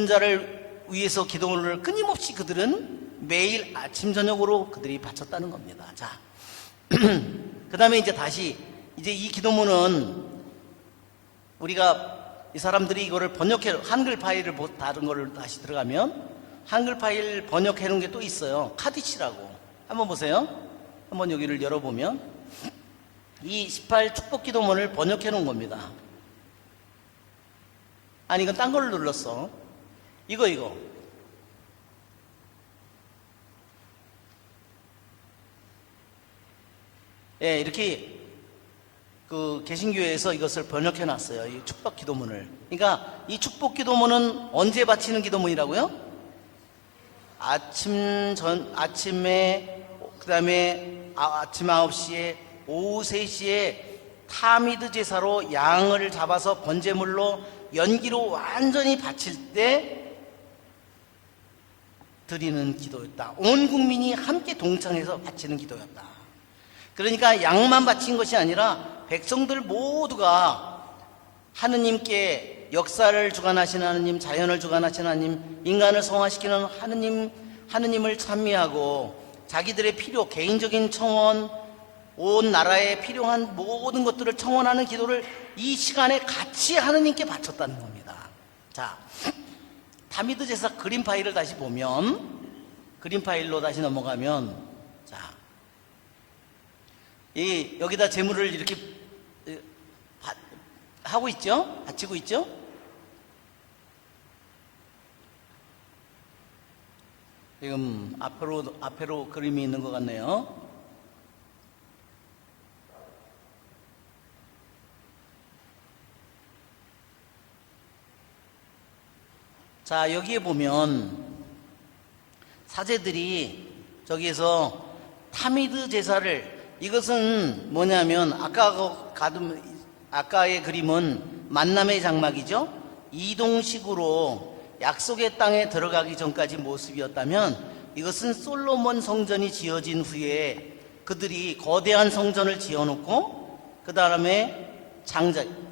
자를 위해서 기도문을 끊임없이 그들은 매일 아침 저녁으로 그들이 바쳤다는 겁니다. 자, 그 다음에 이제 다시 이제 이 기도문은 우리가 이 사람들이 이거를 번역해, 한글 파일을 다른 거를 다시 들어가면 한글 파일 번역해 놓은 게 또 있어요. 카디치라고. 한번 보세요. 한번 여기를 열어보면 이 18 축복 기도문을 번역해 놓은 겁니다. 아니 이건 딴 걸 눌렀어. 이거 예, 이렇게 그 개신교회에서 이것을 번역해 놨어요. 이 축복 기도문을. 그러니까 이 축복 기도문은 언제 바치는 기도문이라고요? 아침에 그다음에 아침 9시에, 오후 3시에 타미드 제사로 양을 잡아서 번제물로 연기로 완전히 바칠 때 드리는 기도였다. 온 국민이 함께 동창해서 바치는 기도였다. 그러니까 양만 바친 것이 아니라 백성들 모두가 하느님께, 역사를 주관하시는 하느님, 자연을 주관하시는 하느님, 인간을 성화시키는 하느님을 찬미하고 자기들의 필요, 개인적인 청원, 온 나라에 필요한 모든 것들을 청원하는 기도를 이 시간에 같이 하느님께 바쳤다는 겁니다. 자, 타미드 제사 그림 파일을 다시 보면, 그림 파일로 다시 넘어가면, 자, 여기다 재물을 이렇게 하고 있죠? 바치고 있죠? 지금 앞으로 그림이 있는 것 같네요. 자, 여기에 보면 사제들이 저기에서 타미드 제사를, 이것은 뭐냐면 아까의 그림은 만남의 장막이죠. 이동식으로 약속의 땅에 들어가기 전까지 모습이었다면, 이것은 솔로몬 성전이 지어진 후에 그들이 거대한 성전을 지어놓고 그 다음에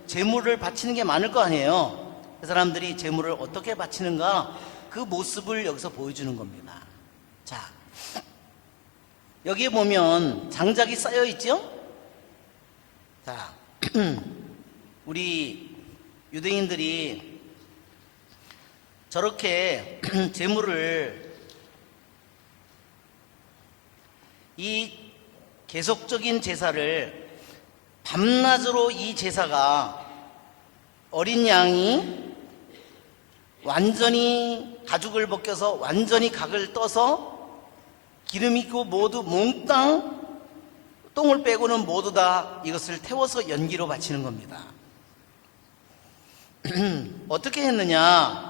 제물을 바치는 게 많을 거 아니에요. 그 사람들이 제물을 어떻게 바치는가, 그 모습을 여기서 보여주는 겁니다. 자, 여기에 보면 장작이 쌓여 있죠? 자, 우리 유대인들이 저렇게 제물을, 이 계속적인 제사를 밤낮으로, 이 제사가 어린 양이 완전히 가죽을 벗겨서 완전히 각을 떠서 기름 있고 모두 몽땅 똥을 빼고는 모두 다 이것을 태워서 연기로 바치는 겁니다. 어떻게 했느냐?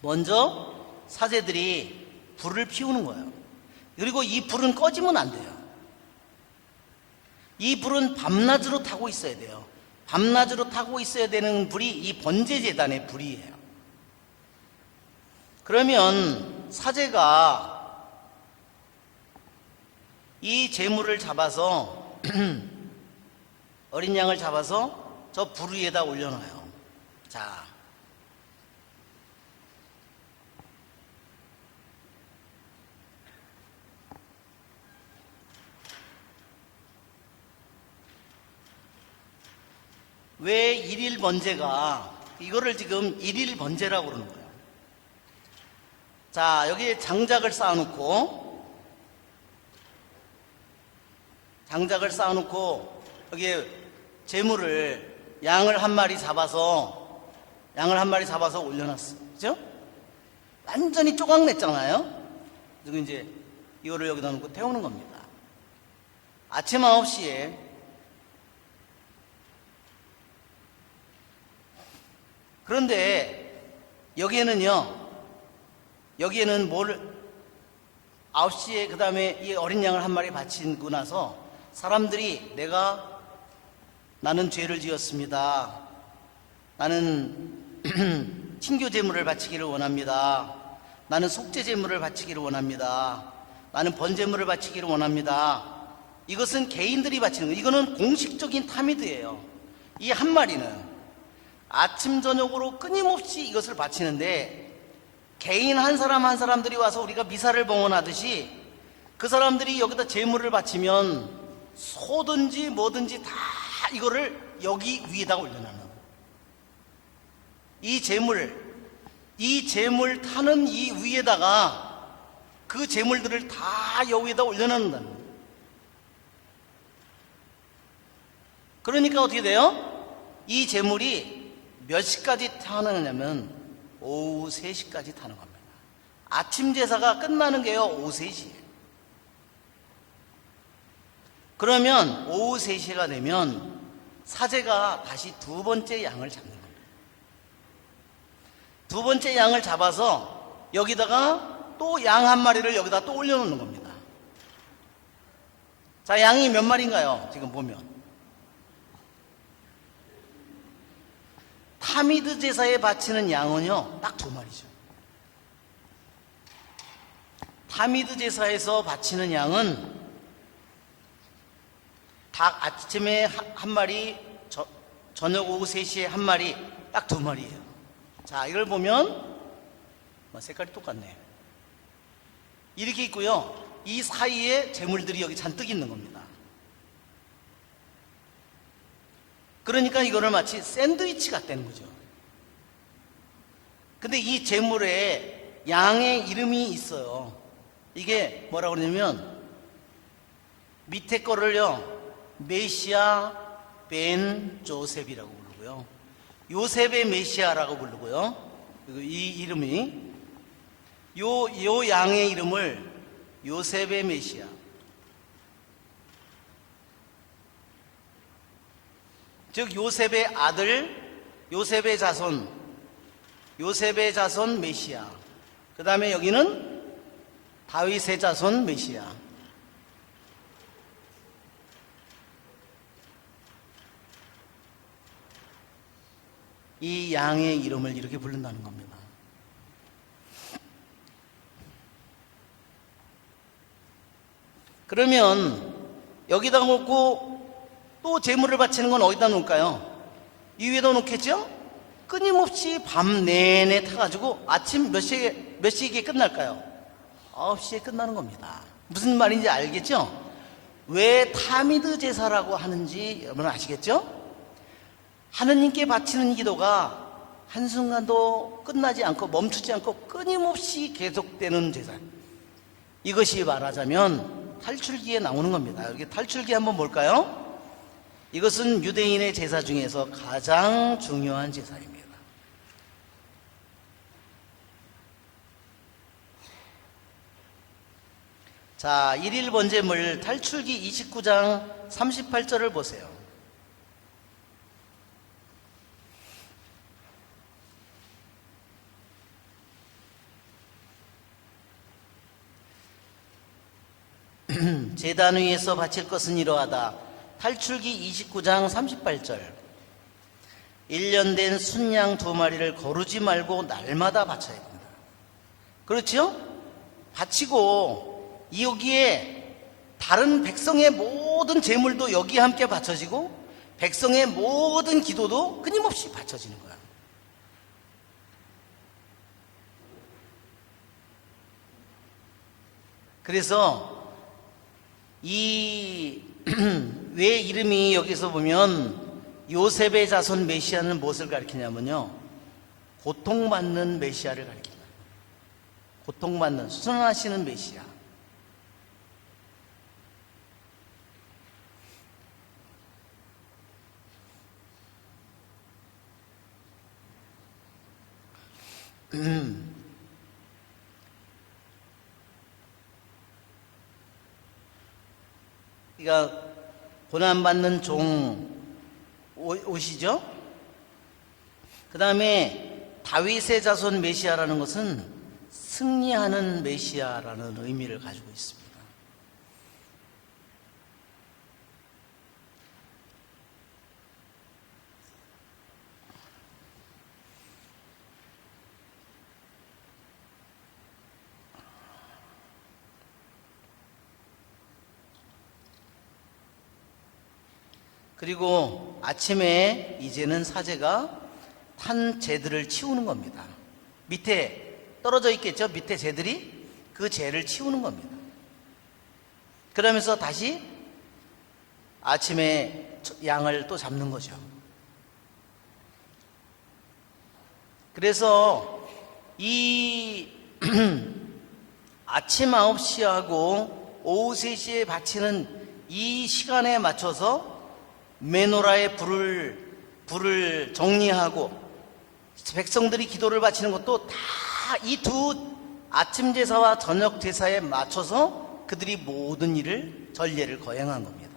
먼저 사제들이 불을 피우는 거예요. 그리고 이 불은 꺼지면 안 돼요. 이 불은 밤낮으로 타고 있어야 돼요. 밤낮으로 타고 있어야 되는 불이 이 번제제단의 불이에요. 그러면 사제가 이 제물을 잡아서 어린 양을 잡아서 저 불 위에다 올려놔요. 자, 왜 일일 번제가, 이거를 지금 일일 번제라고 그러는 거예요. 자, 여기에 장작을 쌓아놓고 여기에 제물을, 양을 한 마리 잡아서 올려놨어요. 그죠? 완전히 조각냈잖아요. 그리고 이제 이거를 여기다 놓고 태우는 겁니다. 아침 9시에 그런데 여기에는 9시에 그 다음에 이 어린 양을 한 마리 바치고 나서 사람들이 나는 죄를 지었습니다. 나는 친교 제물을 바치기를 원합니다. 나는 속죄 제물을 바치기를 원합니다. 나는 번제물을 바치기를 원합니다. 이것은 개인들이 바치는 거예요. 이거는 공식적인 타미드예요. 이 한 마리는 아침 저녁으로 끊임없이 이것을 바치는데, 개인 한 사람들이 와서 우리가 미사를 봉헌하듯이 그 사람들이 여기다 제물을 바치면 소든지 뭐든지 다 이거를 여기 위에다 올려놓는 거예요. 이 제물 타는 이 위에다가 그 제물들을 다 여기에다 올려놓는다는 거예요. 그러니까 어떻게 돼요? 이 제물이 몇 시까지 타느냐면 오후 3시까지 타는 겁니다. 아침 제사가 끝나는 게요, 오후 3시예요. 그러면 오후 3시가 되면 사제가 다시 두 번째 양을 잡는 겁니다. 두 번째 양을 잡아서 여기다가 또 양 한 마리를 여기다 또 올려놓는 겁니다. 자, 양이 몇 마리인가요? 지금 보면 타미드 제사에 바치는 양은요, 딱 2마리죠. 타미드 제사에서 바치는 양은 닭 아침에 한 마리, 저녁 오후 3시에 한 마리, 딱 2마리예요. 자, 이걸 보면 색깔이 똑같네. 이렇게 있고요. 이 사이에 제물들이 여기 잔뜩 있는 겁니다. 그러니까 이거를 마치 샌드위치 같다는 거죠. 근데 이 제물에 양의 이름이 있어요. 이게 뭐라고 그러냐면 밑에 거를요, 메시아 벤 조셉이라고 부르고요. 요셉의 메시아라고 부르고요. 그리고 이 이름이, 요 양의 이름을 요셉의 메시아. 즉, 요셉의 아들, 요셉의 자손, 요셉의 자손 메시아. 그 다음에 여기는 다윗의 자손 메시아. 이 양의 이름을 이렇게 부른다는 겁니다. 그러면 여기다 놓고 또 제물을 바치는 건 어디다 놓을까요? 이 위에다 놓겠죠? 끊임없이 밤 내내 타가지고 아침 몇 시에 끝날까요? 9시에 끝나는 겁니다. 무슨 말인지 알겠죠? 왜 타미드 제사라고 하는지 여러분 아시겠죠? 하느님께 바치는 기도가 한순간도 끝나지 않고 멈추지 않고 끊임없이 계속되는 제사. 이것이 말하자면 탈출기에 나오는 겁니다. 여기 탈출기 한번 볼까요? 이것은 유대인의 제사 중에서 가장 중요한 제사입니다. 자, 일일 번제물 탈출기 29장 38절을 보세요. 제단 위에서 바칠 것은 이러하다. 탈출기 29장 38절. 1년 된 순양 2마리를 거르지 말고 날마다 바쳐야 됩니다. 그렇죠? 바치고 여기에 다른 백성의 모든 제물도 여기에 함께 바쳐지고 백성의 모든 기도도 끊임없이 바쳐지는 거야. 그래서 왜 이름이 여기서 보면 요셉의 자손 메시아는 무엇을 가리키냐면요, 고통받는 메시아를 가리킵니다. 고통받는, 수선하시는 메시아. 그러니까 고난받는 종 옷이죠. 그 다음에 다윗의 자손 메시아라는 것은 승리하는 메시아라는 의미를 가지고 있습니다. 그리고 아침에 이제는 사제가 탄 재들을 치우는 겁니다. 밑에 떨어져 있겠죠? 밑에 재들이 그 재를 치우는 겁니다. 그러면서 다시 아침에 양을 또 잡는 거죠. 그래서 이 아침 9시하고 오후 3시에 바치는 이 시간에 맞춰서 메노라의 불을 정리하고 백성들이 기도를 바치는 것도 다 이 두 아침 제사와 저녁 제사에 맞춰서 그들이 모든 일을, 전례를 거행한 겁니다.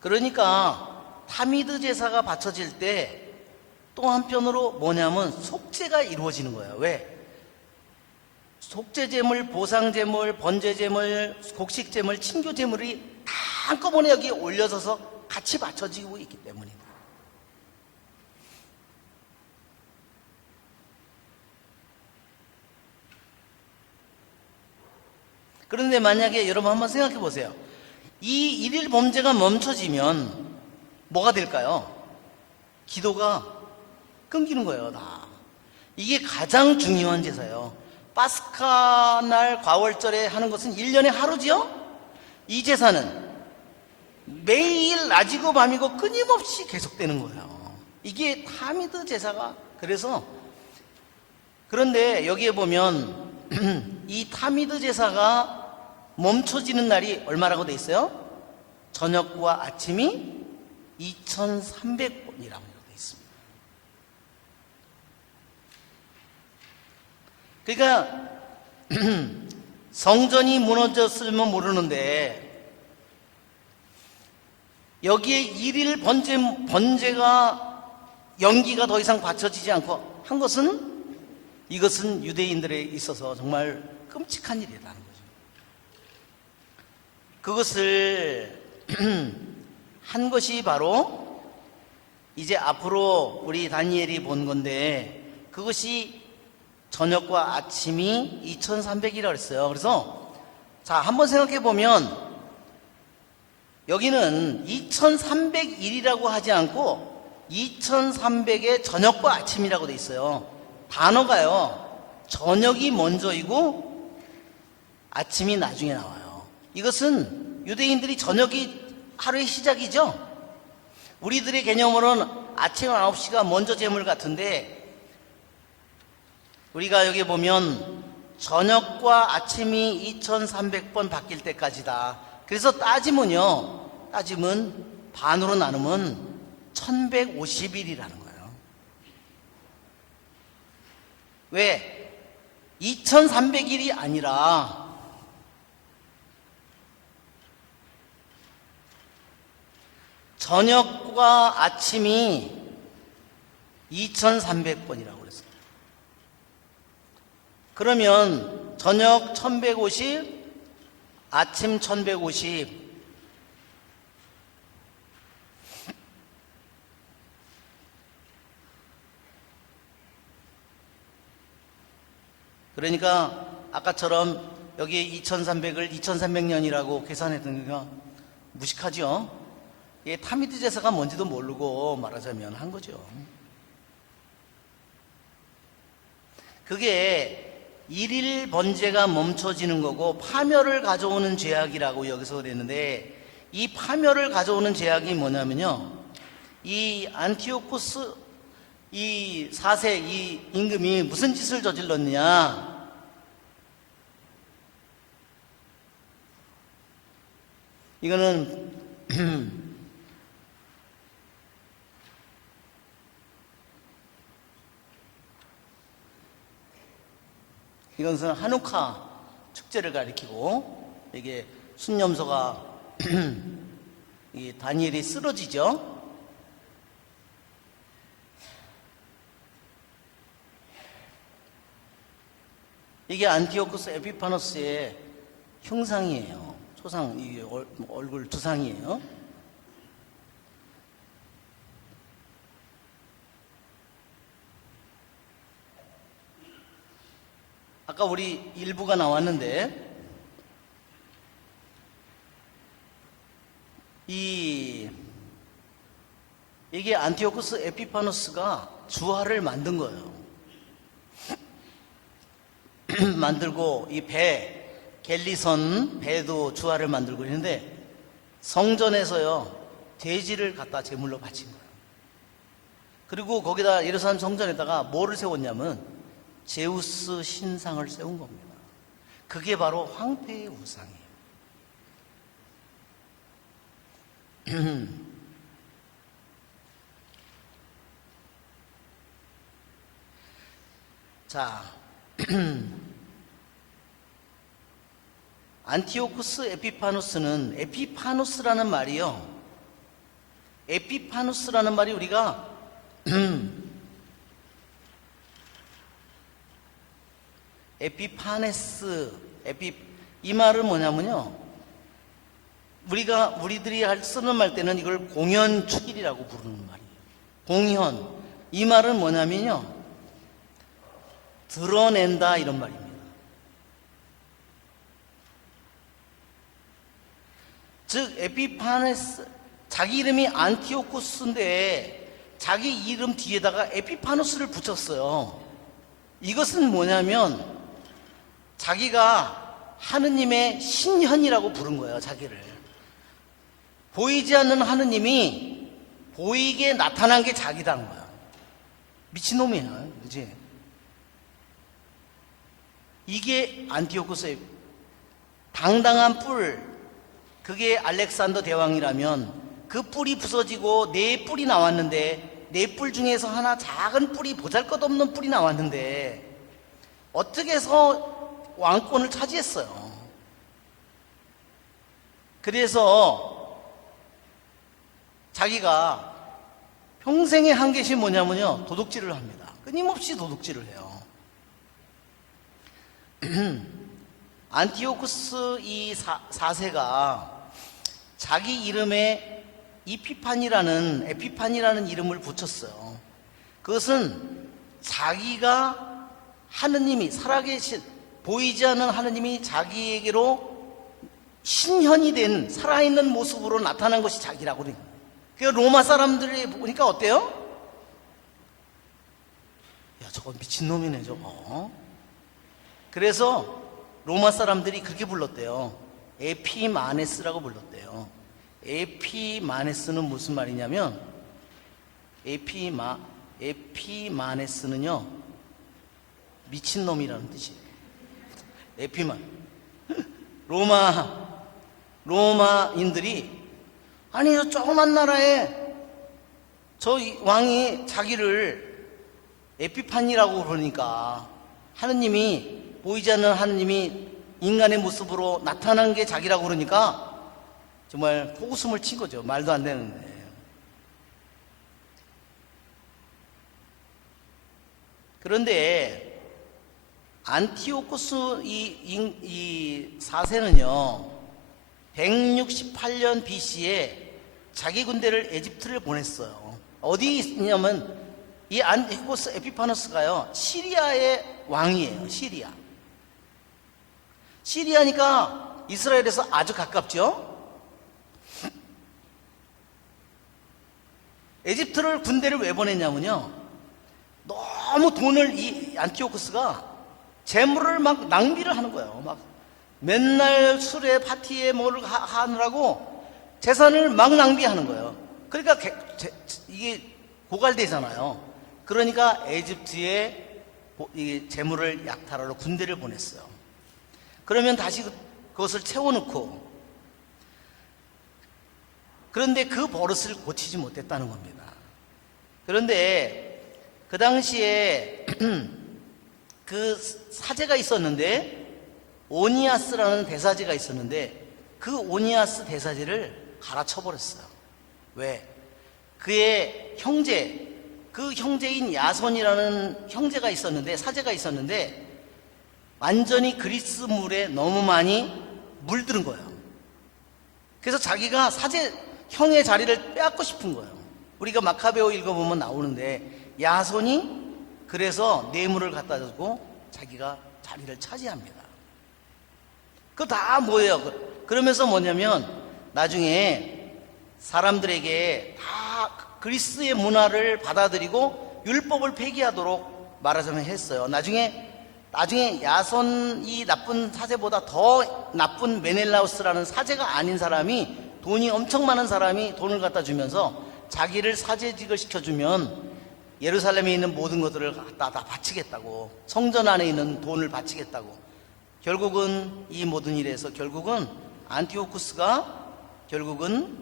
그러니까 타미드 제사가 바쳐질 때 또 한편으로 뭐냐면 속죄가 이루어지는 거예요. 왜? 속죄제물, 보상제물, 번제제물, 곡식제물, 친교제물이 다 한꺼번에 여기 올려져서 같이 바쳐지고 있기 때문입니다. 그런데 만약에 여러분 한번 생각해 보세요. 이 일일 범죄가 멈춰지면 뭐가 될까요? 기도가 끊기는 거예요, 다. 이게 가장 중요한 제사예요. 파스카 날 과월절에 하는 것은 1년에 하루지요? 이 제사는 매일 낮이고 밤이고 끊임없이 계속되는 거예요. 이게 타미드 제사가. 그런데 여기에 보면 이 타미드 제사가 멈춰지는 날이 얼마라고 돼 있어요? 저녁과 아침이 2300번이라고 돼 있습니다. 그러니까 성전이 무너졌으면 모르는데 여기에 일일 번제가 연기가 더 이상 받쳐지지 않고 한 것은, 이것은 유대인들에 있어서 정말 끔찍한 일이라는 거죠. 그것을 한 것이 바로 이제 앞으로 우리 다니엘이 본 건데, 그것이 저녁과 아침이 2300이라고 했어요. 그래서 자, 한번 생각해 보면 여기는 2301이라고 하지 않고 2300의 저녁과 아침이라고 돼 있어요. 단어가요, 저녁이 먼저이고 아침이 나중에 나와요. 이것은 유대인들이 저녁이 하루의 시작이죠. 우리들의 개념으로는 아침 9시가 먼저 제물 같은데, 우리가 여기 보면 저녁과 아침이 2300번 바뀔 때까지다. 그래서 따지면 반으로 나누면 1150일이라는 거예요. 왜? 2300일이 아니라 저녁과 아침이 2300번이라고 그랬어요. 그러면 저녁 1150, 아침 1150. 그러니까 아까처럼 여기 2300을 2300년이라고 계산했던 게 무식하죠. 이게 타미드 제사가 뭔지도 모르고 말하자면 한 거죠. 그게 일일 번제가 멈춰지는 거고 파멸을 가져오는 죄악이라고 여기서 그랬는데, 이 파멸을 가져오는 죄악이 뭐냐면요, 이 안티오코스 이 4세 이 임금이 무슨 짓을 저질렀느냐, 이거는 이것은 한우카 축제를 가리키고, 이게 순념소가 이 다니엘이 쓰러지죠. 이게 안티오쿠스 에피파노스의 흉상이에요. 초상, 이게 얼굴 두상이에요. 아까 우리 일부가 나왔는데, 이게 안티오쿠스 에피파노스가 주화를 만든 거예요. 만들고 이 갤리선 배도 주화를 만들고 있는데, 성전에서요 돼지를 갖다 제물로 바친 거예요. 그리고 거기다 예루살렘 성전에다가 뭐를 세웠냐면 제우스 신상을 세운 겁니다. 그게 바로 황폐의 우상이에요. 자, 안티오쿠스 에피파누스는, 에피파누스라는 말이요, 에피파누스라는 말이 우리가 에피파네스, 이 말은 뭐냐면요, 우리들이 쓰는 말 때는 이걸 공연축일이라고 부르는 말이에요. 공연. 이 말은 뭐냐면요, 드러낸다, 이런 말입니다. 즉, 에피파네스, 자기 이름이 안티오쿠스인데 자기 이름 뒤에다가 에피파누스를 붙였어요. 이것은 뭐냐면, 자기가 하느님의 신현이라고 부른 거예요, 자기를. 보이지 않는 하느님이 보이게 나타난 게 자기다는 거야. 미친놈이야, 그지? 이게 안티오코스의 당당한 뿔, 그게 알렉산더 대왕이라면 그 뿔이 부서지고 네 뿔이 나왔는데, 네 뿔 중에서 하나 작은 뿔이, 보잘것없는 뿔이 나왔는데 어떻게 해서 왕권을 차지했어요. 그래서 자기가 평생의 한계시 뭐냐면요, 도둑질을 합니다. 끊임없이 도둑질을 해요. 안티오쿠스 이 4세가 자기 이름에 에피판이라는 이름을 붙였어요. 그것은 자기가 하느님이, 살아계신, 보이지 않는 하느님이 자기에게로 신현이 된 살아있는 모습으로 나타난 것이 자기라고 그래요. 그러니까 로마 사람들이 보니까 어때요? 야, 저건 미친놈이네, 저거. 그래서 로마 사람들이 그렇게 불렀대요. 에피마네스라고 불렀대요. 에피마네스는 무슨 말이냐면, 에피마네스는요, 미친놈이라는 뜻이에요. 에피만. 로마인들이, 아니, 저 조그만 나라에 저 왕이 자기를 에피판이라고 그러니까, 하느님이, 보이지 않는 하느님이 인간의 모습으로 나타난 게 자기라고 그러니까 정말 코웃음을 친 거죠. 말도 안 되는데. 그런데 안티오코스 이 4세는요 168년 BC에 자기 군대를 에집트를 보냈어요. 어디 있냐면 이 안티오코스 에피파너스가요 시리아의 왕이에요. 시리아니까 이스라엘에서 아주 가깝죠. 에집트를 군대를 왜 보냈냐면요, 너무 돈을, 이 안티오쿠스가 재물을 막 낭비를 하는 거예요. 막 맨날 술에 파티에 뭘 하느라고 재산을 막 낭비하는 거예요. 그러니까 이게 고갈되잖아요. 그러니까 에집트에 이 재물을 약탈하러 군대를 보냈어요. 그러면 다시 그것을 채워놓고, 그런데 그 버릇을 고치지 못했다는 겁니다. 그런데 그 당시에 그 사제가 있었는데, 오니아스라는 대사제가 있었는데, 그 오니아스 대사제를 갈아쳐버렸어요. 왜? 그의 형제, 그 형제인 야손이라는 형제가 있었는데, 사제가 있었는데 완전히 그리스 물에 너무 많이 물들은 거예요. 그래서 자기가 사제 형의 자리를 빼앗고 싶은 거예요. 우리가 마카베오 읽어보면 나오는데 야손이 그래서 뇌물을 갖다 주고 자기가 자리를 차지합니다. 그거 다 뭐예요? 그러면서 뭐냐면 나중에 사람들에게 다 그리스의 문화를 받아들이고 율법을 폐기하도록 말하자면 했어요. 나중에 야손이 나쁜 사제보다 더 나쁜 메넬라우스라는 사제가 아닌 사람이, 돈이 엄청 많은 사람이 돈을 갖다 주면서 자기를 사제직을 시켜주면 예루살렘에 있는 모든 것들을 갖다 다 바치겠다고, 성전 안에 있는 돈을 바치겠다고. 결국은 이 모든 일에서 결국은 안티오쿠스가 결국은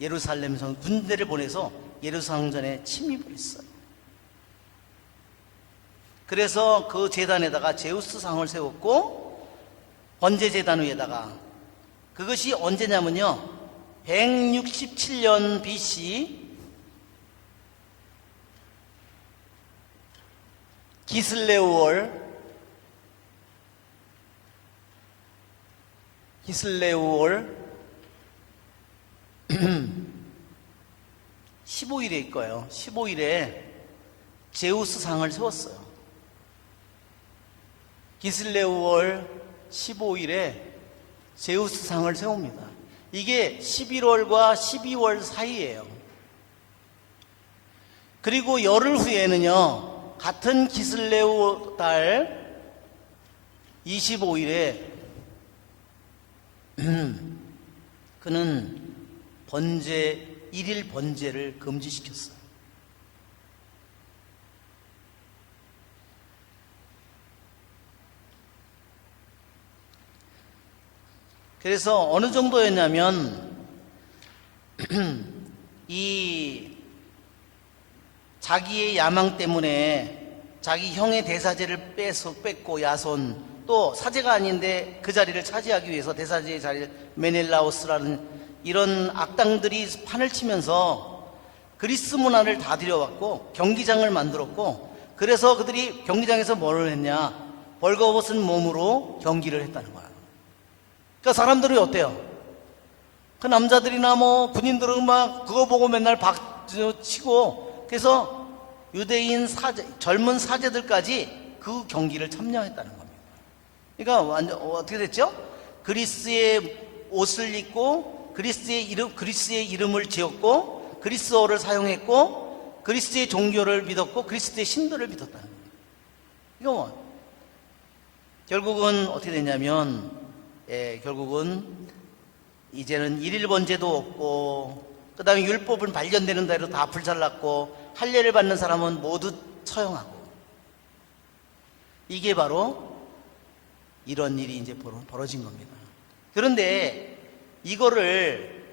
예루살렘에서 군대를 보내서 예루살렘전에 침입을 했어요. 그래서 그 제단에다가 제우스 상을 세웠고 번제 제단 위에다가, 그것이 언제냐면요 167년 BC 기슬레우월 15일에 있고요. 15일에 제우스 상을 세웠어요. 기슬레우월 15일에 제우스 상을 세웁니다. 이게 11월과 12월 사이예요. 그리고 열흘 후에는요 같은 기슬레우 달 25일에 그는 일일 번제를 금지시켰어요. 그래서 어느 정도였냐면 이 자기의 야망 때문에 자기 형의 대사제를 뺏고 야손, 또 사제가 아닌데 그 자리를 차지하기 위해서 대사제의 자리를 메넬라오스라는 이런 악당들이 판을 치면서 그리스 문화를 다 들여왔고 경기장을 만들었고, 그래서 그들이 경기장에서 뭘 했냐, 벌거벗은 몸으로 경기를 했다는 거야. 그러니까 사람들이 어때요? 그 남자들이나 뭐 군인들은 막 그거 보고 맨날 박치고, 그래서 유대인 젊은 사제들까지 그 경기를 참여했다는 겁니다. 그러니까 완전 어떻게 됐죠? 그리스의 옷을 입고 그리스의 이름을 지었고 그리스어를 사용했고 그리스의 종교를 믿었고 그리스의 신들을 믿었다는 거예요. 이거 뭐 결국은 어떻게 됐냐면, 결국은 이제는 일일 번제도 없고, 그 다음에 율법은 발견되는 대로 다 불살랐고, 할례를 받는 사람은 모두 처형하고, 이게 바로 이런 일이 이제 벌어진 겁니다. 그런데 이거를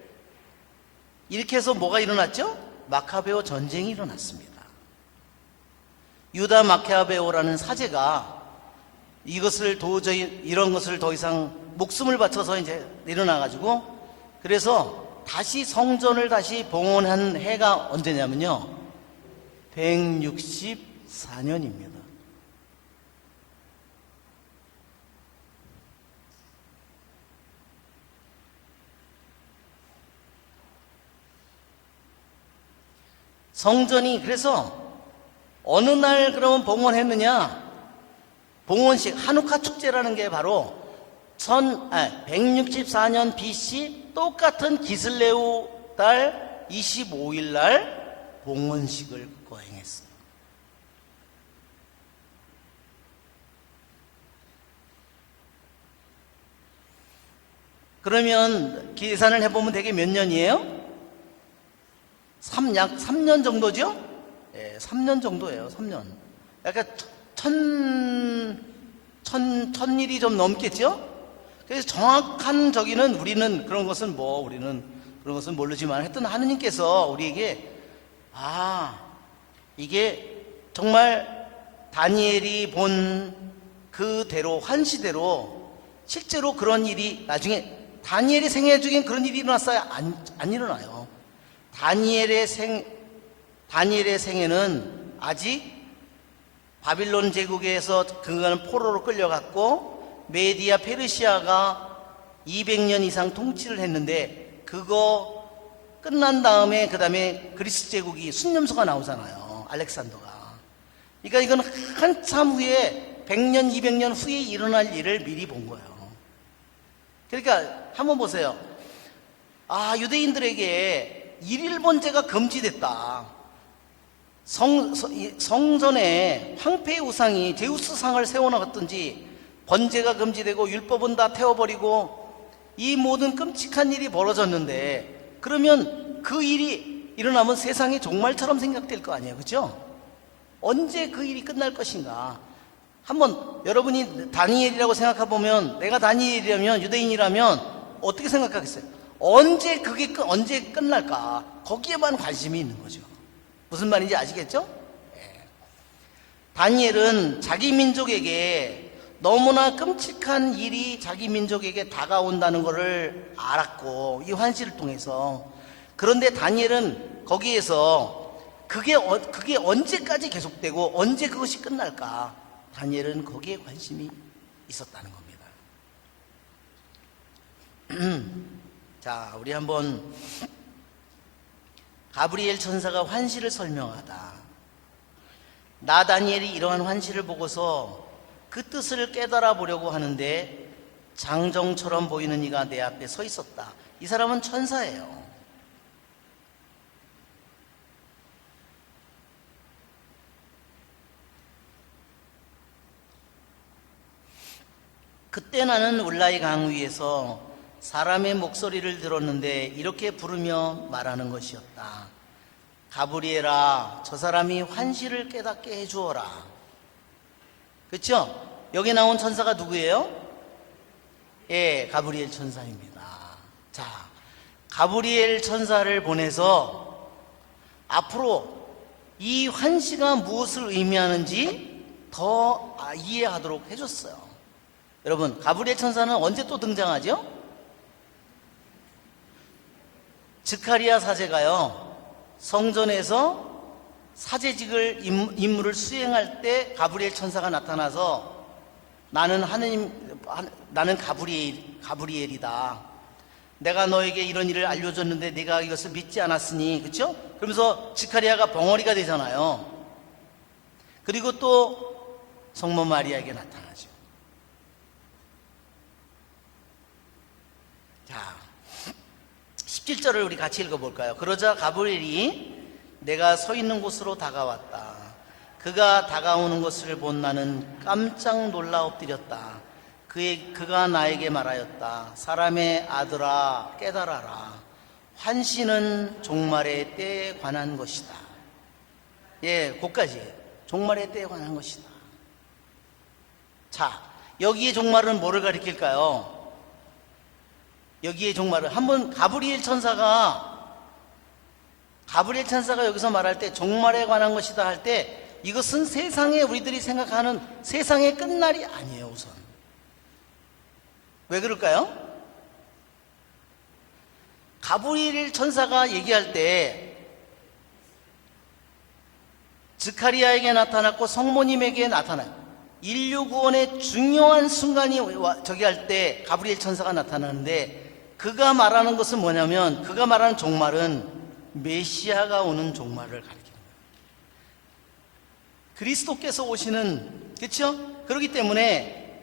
이렇게 해서 뭐가 일어났죠? 마카베오 전쟁이 일어났습니다. 유다 마카베오라는 사제가 이런 것을 더 이상 목숨을 바쳐서 이제 일어나가지고, 그래서 다시 성전을 다시 봉헌한 해가 언제냐면요, 164년입니다. 성전이 그래서 어느 날 그러면 봉헌했느냐, 봉헌식 하누카 축제라는 게 바로 164년 BC 똑같은 기슬레오 달 25일 날 봉헌식을 거행했어요. 그러면 계산을 해보면 되게 몇 년이에요? 약 3년 정도죠? 예, 3년 정도예요. 3년. 약간 천일이 좀 넘겠죠? 그래서 정확한 저기는 우리는 그런 것은 모르지만, 하여튼 하느님께서 우리에게 이게 정말 다니엘이 본 그대로 환시대로 실제로 그런 일이 나중에 다니엘의 생애 중엔 그런 일이 일어났어요? 안 일어나요. 다니엘의 생애는 아직 바빌론 제국에서 그가는 포로로 끌려갔고 메디아 페르시아가 200년 이상 통치를 했는데, 그거 끝난 다음에 그 다음에 그리스 제국이 순념소가 나오잖아요. 알렉산더가. 그러니까 이건 한참 후에 100년 200년 후에 일어날 일을 미리 본 거예요. 그러니까 한번 보세요. 유대인들에게 일일 번제가 금지됐다. 성전에 황폐의 우상이 제우스상을 세워놨든지 번제가 금지되고 율법은 다 태워버리고 이 모든 끔찍한 일이 벌어졌는데, 그러면 그 일이 일어나면 세상이 종말처럼 생각될 거 아니에요, 그렇죠? 언제 그 일이 끝날 것인가? 한번 여러분이 다니엘이라고 생각해보면, 내가 다니엘이라면, 유대인이라면 어떻게 생각하겠어요? 언제 끝날까? 거기에만 관심이 있는 거죠. 무슨 말인지 아시겠죠? 다니엘은 자기 민족에게 너무나 끔찍한 일이 자기 민족에게 다가온다는 것을 알았고, 이 환시를 통해서. 그런데 다니엘은 거기에서 그게 언제까지 계속되고 언제 그것이 끝날까? 다니엘은 거기에 관심이 있었다는 겁니다. 자, 우리 한번 가브리엘 천사가 환시를 설명하다. 나 다니엘이 이러한 환시를 보고서 그 뜻을 깨달아 보려고 하는데 장정처럼 보이는 이가 내 앞에 서 있었다. 이 사람은 천사예요. 그때 나는 울라의 강 위에서 사람의 목소리를 들었는데 이렇게 부르며 말하는 것이었다. 가브리엘아, 저 사람이 환시를 깨닫게 해주어라. 그렇죠? 여기 나온 천사가 누구예요? 예, 가브리엘 천사입니다. 자, 가브리엘 천사를 보내서 앞으로 이 환시가 무엇을 의미하는지 더 이해하도록 해줬어요. 여러분, 가브리엘 천사는 언제 또 등장하죠? 스가랴 사제가요, 성전에서 사제직을 임무를 수행할 때 가브리엘 천사가 나타나서 나는 가브리엘이다. 내가 너에게 이런 일을 알려줬는데 네가 이것을 믿지 않았으니, 그렇죠? 그러면서 스가랴가 벙어리가 되잖아요. 그리고 또 성모 마리아에게 나타나죠. 자, 17절을 우리 같이 읽어볼까요? 그러자 가브리엘이 내가 서 있는 곳으로 다가왔다. 그가 다가오는 것을 본 나는 깜짝 놀라 엎드렸다. 그가 나에게 말하였다. 사람의 아들아, 깨달아라. 환시는 종말의 때에 관한 것이다. 예, 거기까지. 종말의 때에 관한 것이다. 자, 여기에 종말은 뭐를 가리킬까요? 여기에 종말은 한번 가브리엘 천사가 여기서 말할 때 종말에 관한 것이다 할 때 이것은 세상에 우리들이 생각하는 세상의 끝날이 아니에요. 우선 왜 그럴까요? 가브리엘 천사가 얘기할 때 스가랴에게 나타났고 성모님에게 나타나요. 인류 구원의 중요한 순간이 저기 할 때 가브리엘 천사가 나타나는데 그가 말하는 것은 뭐냐면 그가 말하는 종말은 메시아가 오는 종말을 가리킵니다. 그리스도께서 오시는, 그렇죠? 그렇기 때문에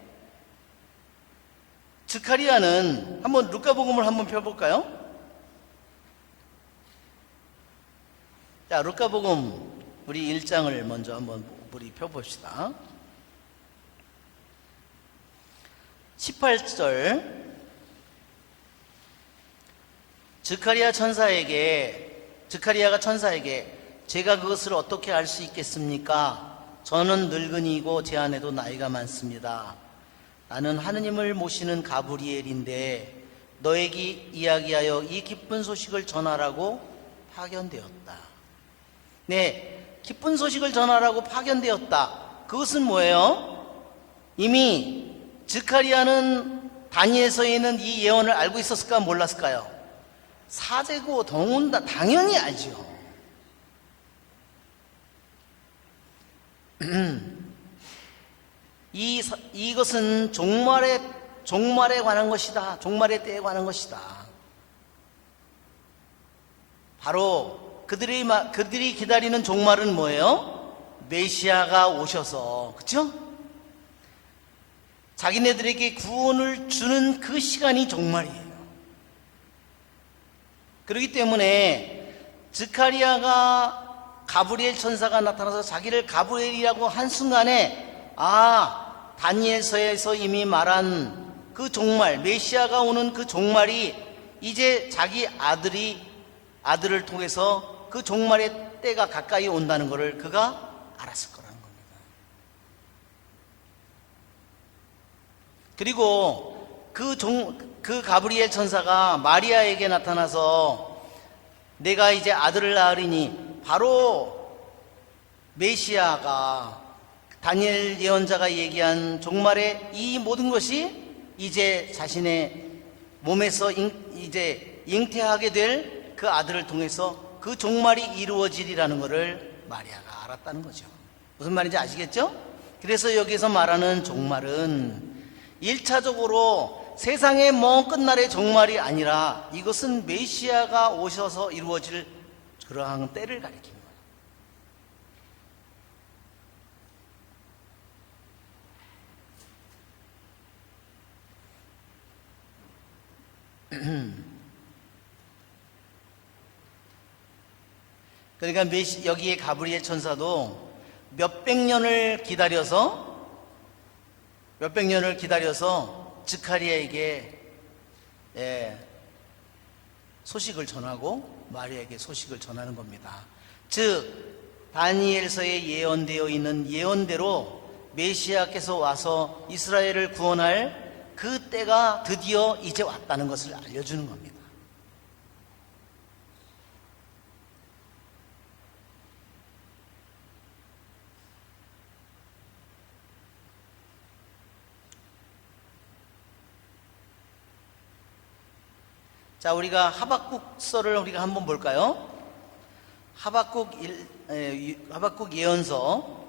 스가랴는 한번 루카복음을 한번 펴볼까요? 자, 루카복음 우리 1장을 먼저 한번 우리 펴봅시다. 18절 스가랴가 천사에게 제가 그것을 어떻게 알 수 있겠습니까? 저는 늙은이고 제 아내도 나이가 많습니다. 나는 하느님을 모시는 가브리엘인데 너에게 이야기하여 이 기쁜 소식을 전하라고 파견되었다. 네, 기쁜 소식을 전하라고 파견되었다. 그것은 뭐예요? 이미 스가랴는 다니엘서에 있는 이 예언을 알고 있었을까 몰랐을까요? 사제고 더군다 당연히 알죠. 이것은 종말에 관한 것이다. 종말의 때에 관한 것이다. 바로 그들이 기다리는 종말은 뭐예요? 메시아가 오셔서, 그렇죠? 자기네들에게 구원을 주는 그 시간이 종말이에요. 그렇기 때문에 스가랴가 가브리엘 천사가 나타나서 자기를 가브리엘이라고 한 순간에 다니엘서에서 이미 말한 그 종말, 메시아가 오는 그 종말이 이제 자기 아들을 통해서 그 종말의 때가 가까이 온다는 것을 그가 알았을 거라는 겁니다. 그리고 그 가브리엘 천사가 마리아에게 나타나서 내가 이제 아들을 낳으리니 바로 메시아가 다니엘 예언자가 얘기한 종말의 이 모든 것이 이제 자신의 몸에서 이제 잉태하게 될 그 아들을 통해서 그 종말이 이루어지리라는 것을 마리아가 알았다는 거죠. 무슨 말인지 아시겠죠? 그래서 여기서 말하는 종말은 1차적으로 세상의 먼 끝날의 종말이 아니라 이것은 메시아가 오셔서 이루어질 그러한 때를 가리킵니다. 그러니까 여기에 가브리엘 천사도 몇백 년을 기다려서 스가랴에게 예, 소식을 전하고 마리아에게 소식을 전하는 겁니다. 즉 다니엘서에 예언되어 있는 예언대로 메시아께서 와서 이스라엘을 구원할 그 때가 드디어 이제 왔다는 것을 알려주는 겁니다. 자, 우리가 하박국서를 우리가 한번 볼까요? 하박국 예언서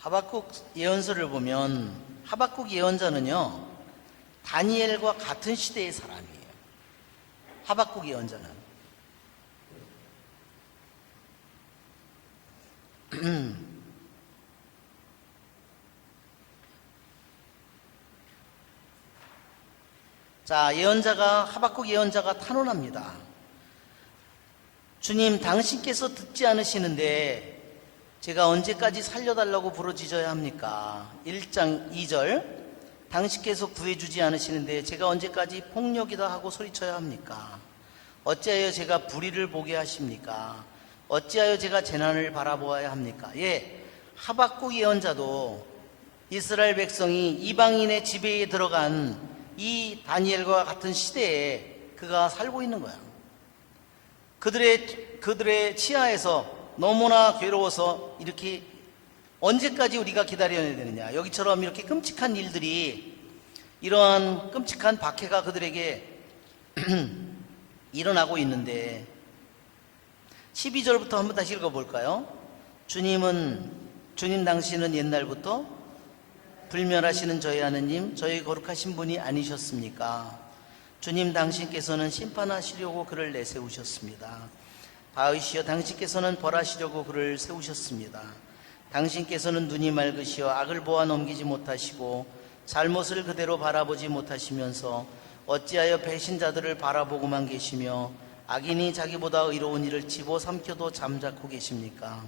'하박국 예언서를 보면 하박국 예언자는요 다니엘과 같은 시대의 사람이에요. 하박국 예언자는 자, 하박국 예언자가 탄원합니다. 주님, 당신께서 듣지 않으시는데 제가 언제까지 살려달라고 부르짖어야 합니까? 1장 2절, 당신께서 구해주지 않으시는데 제가 언제까지 폭력이다 하고 소리쳐야 합니까? 어찌하여 제가 불의를 보게 하십니까? 어찌하여 제가 재난을 바라보아야 합니까? 예, 하박국 예언자도 이스라엘 백성이 이방인의 지배에 들어간 이 다니엘과 같은 시대에 그가 살고 있는 거야. 그들의 치하에서 너무나 괴로워서 이렇게 언제까지 우리가 기다려야 되느냐. 여기처럼 이렇게 끔찍한 일들이, 이러한 끔찍한 박해가 그들에게 일어나고 있는데 12절부터 한번 다시 읽어볼까요? 주님 당신은 옛날부터 불멸하시는 저희 하느님, 저희 거룩하신 분이 아니셨습니까? 주님 당신께서는 심판하시려고 그를 내세우셨습니다. 바위시여, 당신께서는 벌하시려고 그를 세우셨습니다. 당신께서는 눈이 맑으시어 악을 보아 넘기지 못하시고 잘못을 그대로 바라보지 못하시면서 어찌하여 배신자들을 바라보고만 계시며 악인이 자기보다 의로운 이를 집어삼켜도 잠자코 계십니까?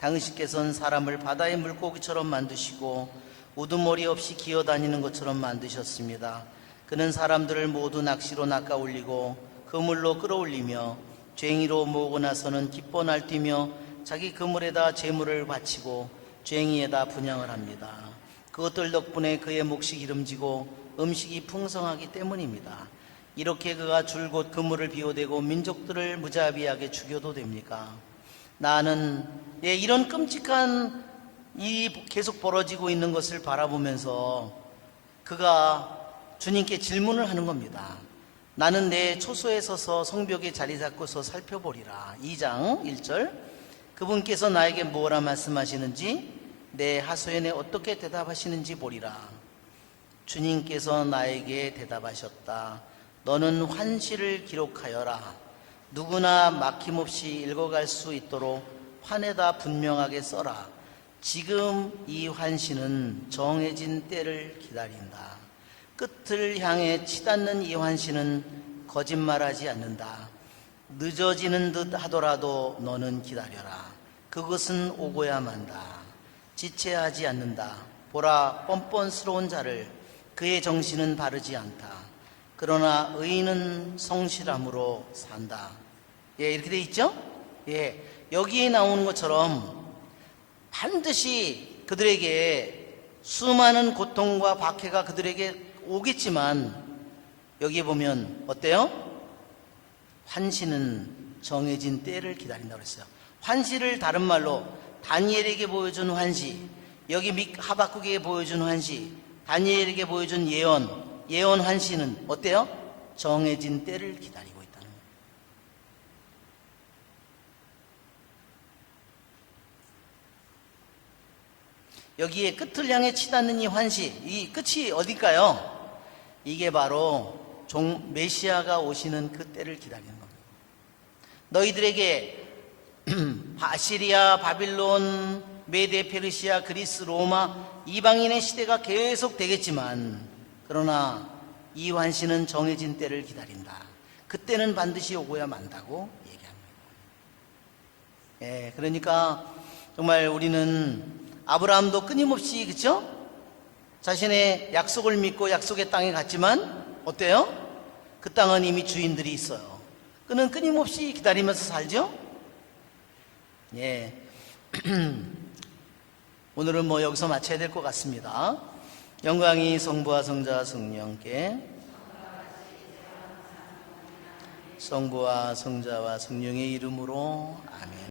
당신께서는 사람을 바다의 물고기처럼 만드시고 우두머리 없이 기어다니는 것처럼 만드셨습니다. 그는 사람들을 모두 낚시로 낚아올리고 그물로 끌어올리며 쟁이로 모으고 나서는 기뻐 날뛰며 자기 그물에다 재물을 바치고 쟁이에다 분향을 합니다. 그것들 덕분에 그의 몫이 기름지고 음식이 풍성하기 때문입니다. 이렇게 그가 줄곧 그물을 비워대고 민족들을 무자비하게 죽여도 됩니까? 나는 이런 끔찍한 일이 계속 벌어지고 있는 것을 바라보면서 그가 주님께 질문을 하는 겁니다. 나는 내 초소에 서서 성벽에 자리 잡고서 살펴보리라. 2장 1절, 그분께서 나에게 뭐라 말씀하시는지 내 하소연에 어떻게 대답하시는지 보리라. 주님께서 나에게 대답하셨다. 너는 환시를 기록하여라. 누구나 막힘없이 읽어갈 수 있도록 환에다 분명하게 써라. 지금 이 환시는 정해진 때를 기다린다. 끝을 향해 치닫는 이 환시는 거짓말하지 않는다. 늦어지는 듯 하더라도 너는 기다려라. 그것은 오고야 만다. 지체하지 않는다. 보라, 뻔뻔스러운 자를, 그의 정신은 바르지 않다. 그러나 의인은 성실함으로 산다. 예, 이렇게 돼 있죠? 예, 여기에 나오는 것처럼 반드시 그들에게 수많은 고통과 박해가 그들에게 오겠지만 여기에 보면 어때요? 환시는 정해진 때를 기다린다고 했어요. 환시를 다른 말로 다니엘에게 보여준 환시, 여기 하박국에게 보여준 환시, 다니엘에게 보여준 예언 환시는 어때요? 정해진 때를 기다리고 있다는 거예요. 여기에 끝을 향해 치닫는 이 환시, 이 끝이 어딜까요? 이게 바로 메시아가 오시는 그 때를 기다리는 겁니다. 너희들에게 아시리아, 바빌론, 메데, 페르시아, 그리스, 로마 이방인의 시대가 계속 되겠지만 그러나 이 환시는 정해진 때를 기다린다. 그때는 반드시 오고야 만다고 얘기합니다. 예, 그러니까 정말 우리는 아브라함도 끊임없이 그쵸? 자신의 약속을 믿고 약속의 땅에 갔지만 어때요? 그 땅은 이미 주인들이 있어요. 그는 끊임없이 기다리면서 살죠? 예. 오늘은 뭐 여기서 마쳐야 될 것 같습니다. 영광이 성부와 성자와 성령께, 성부와 성자와 성령의 이름으로 아멘.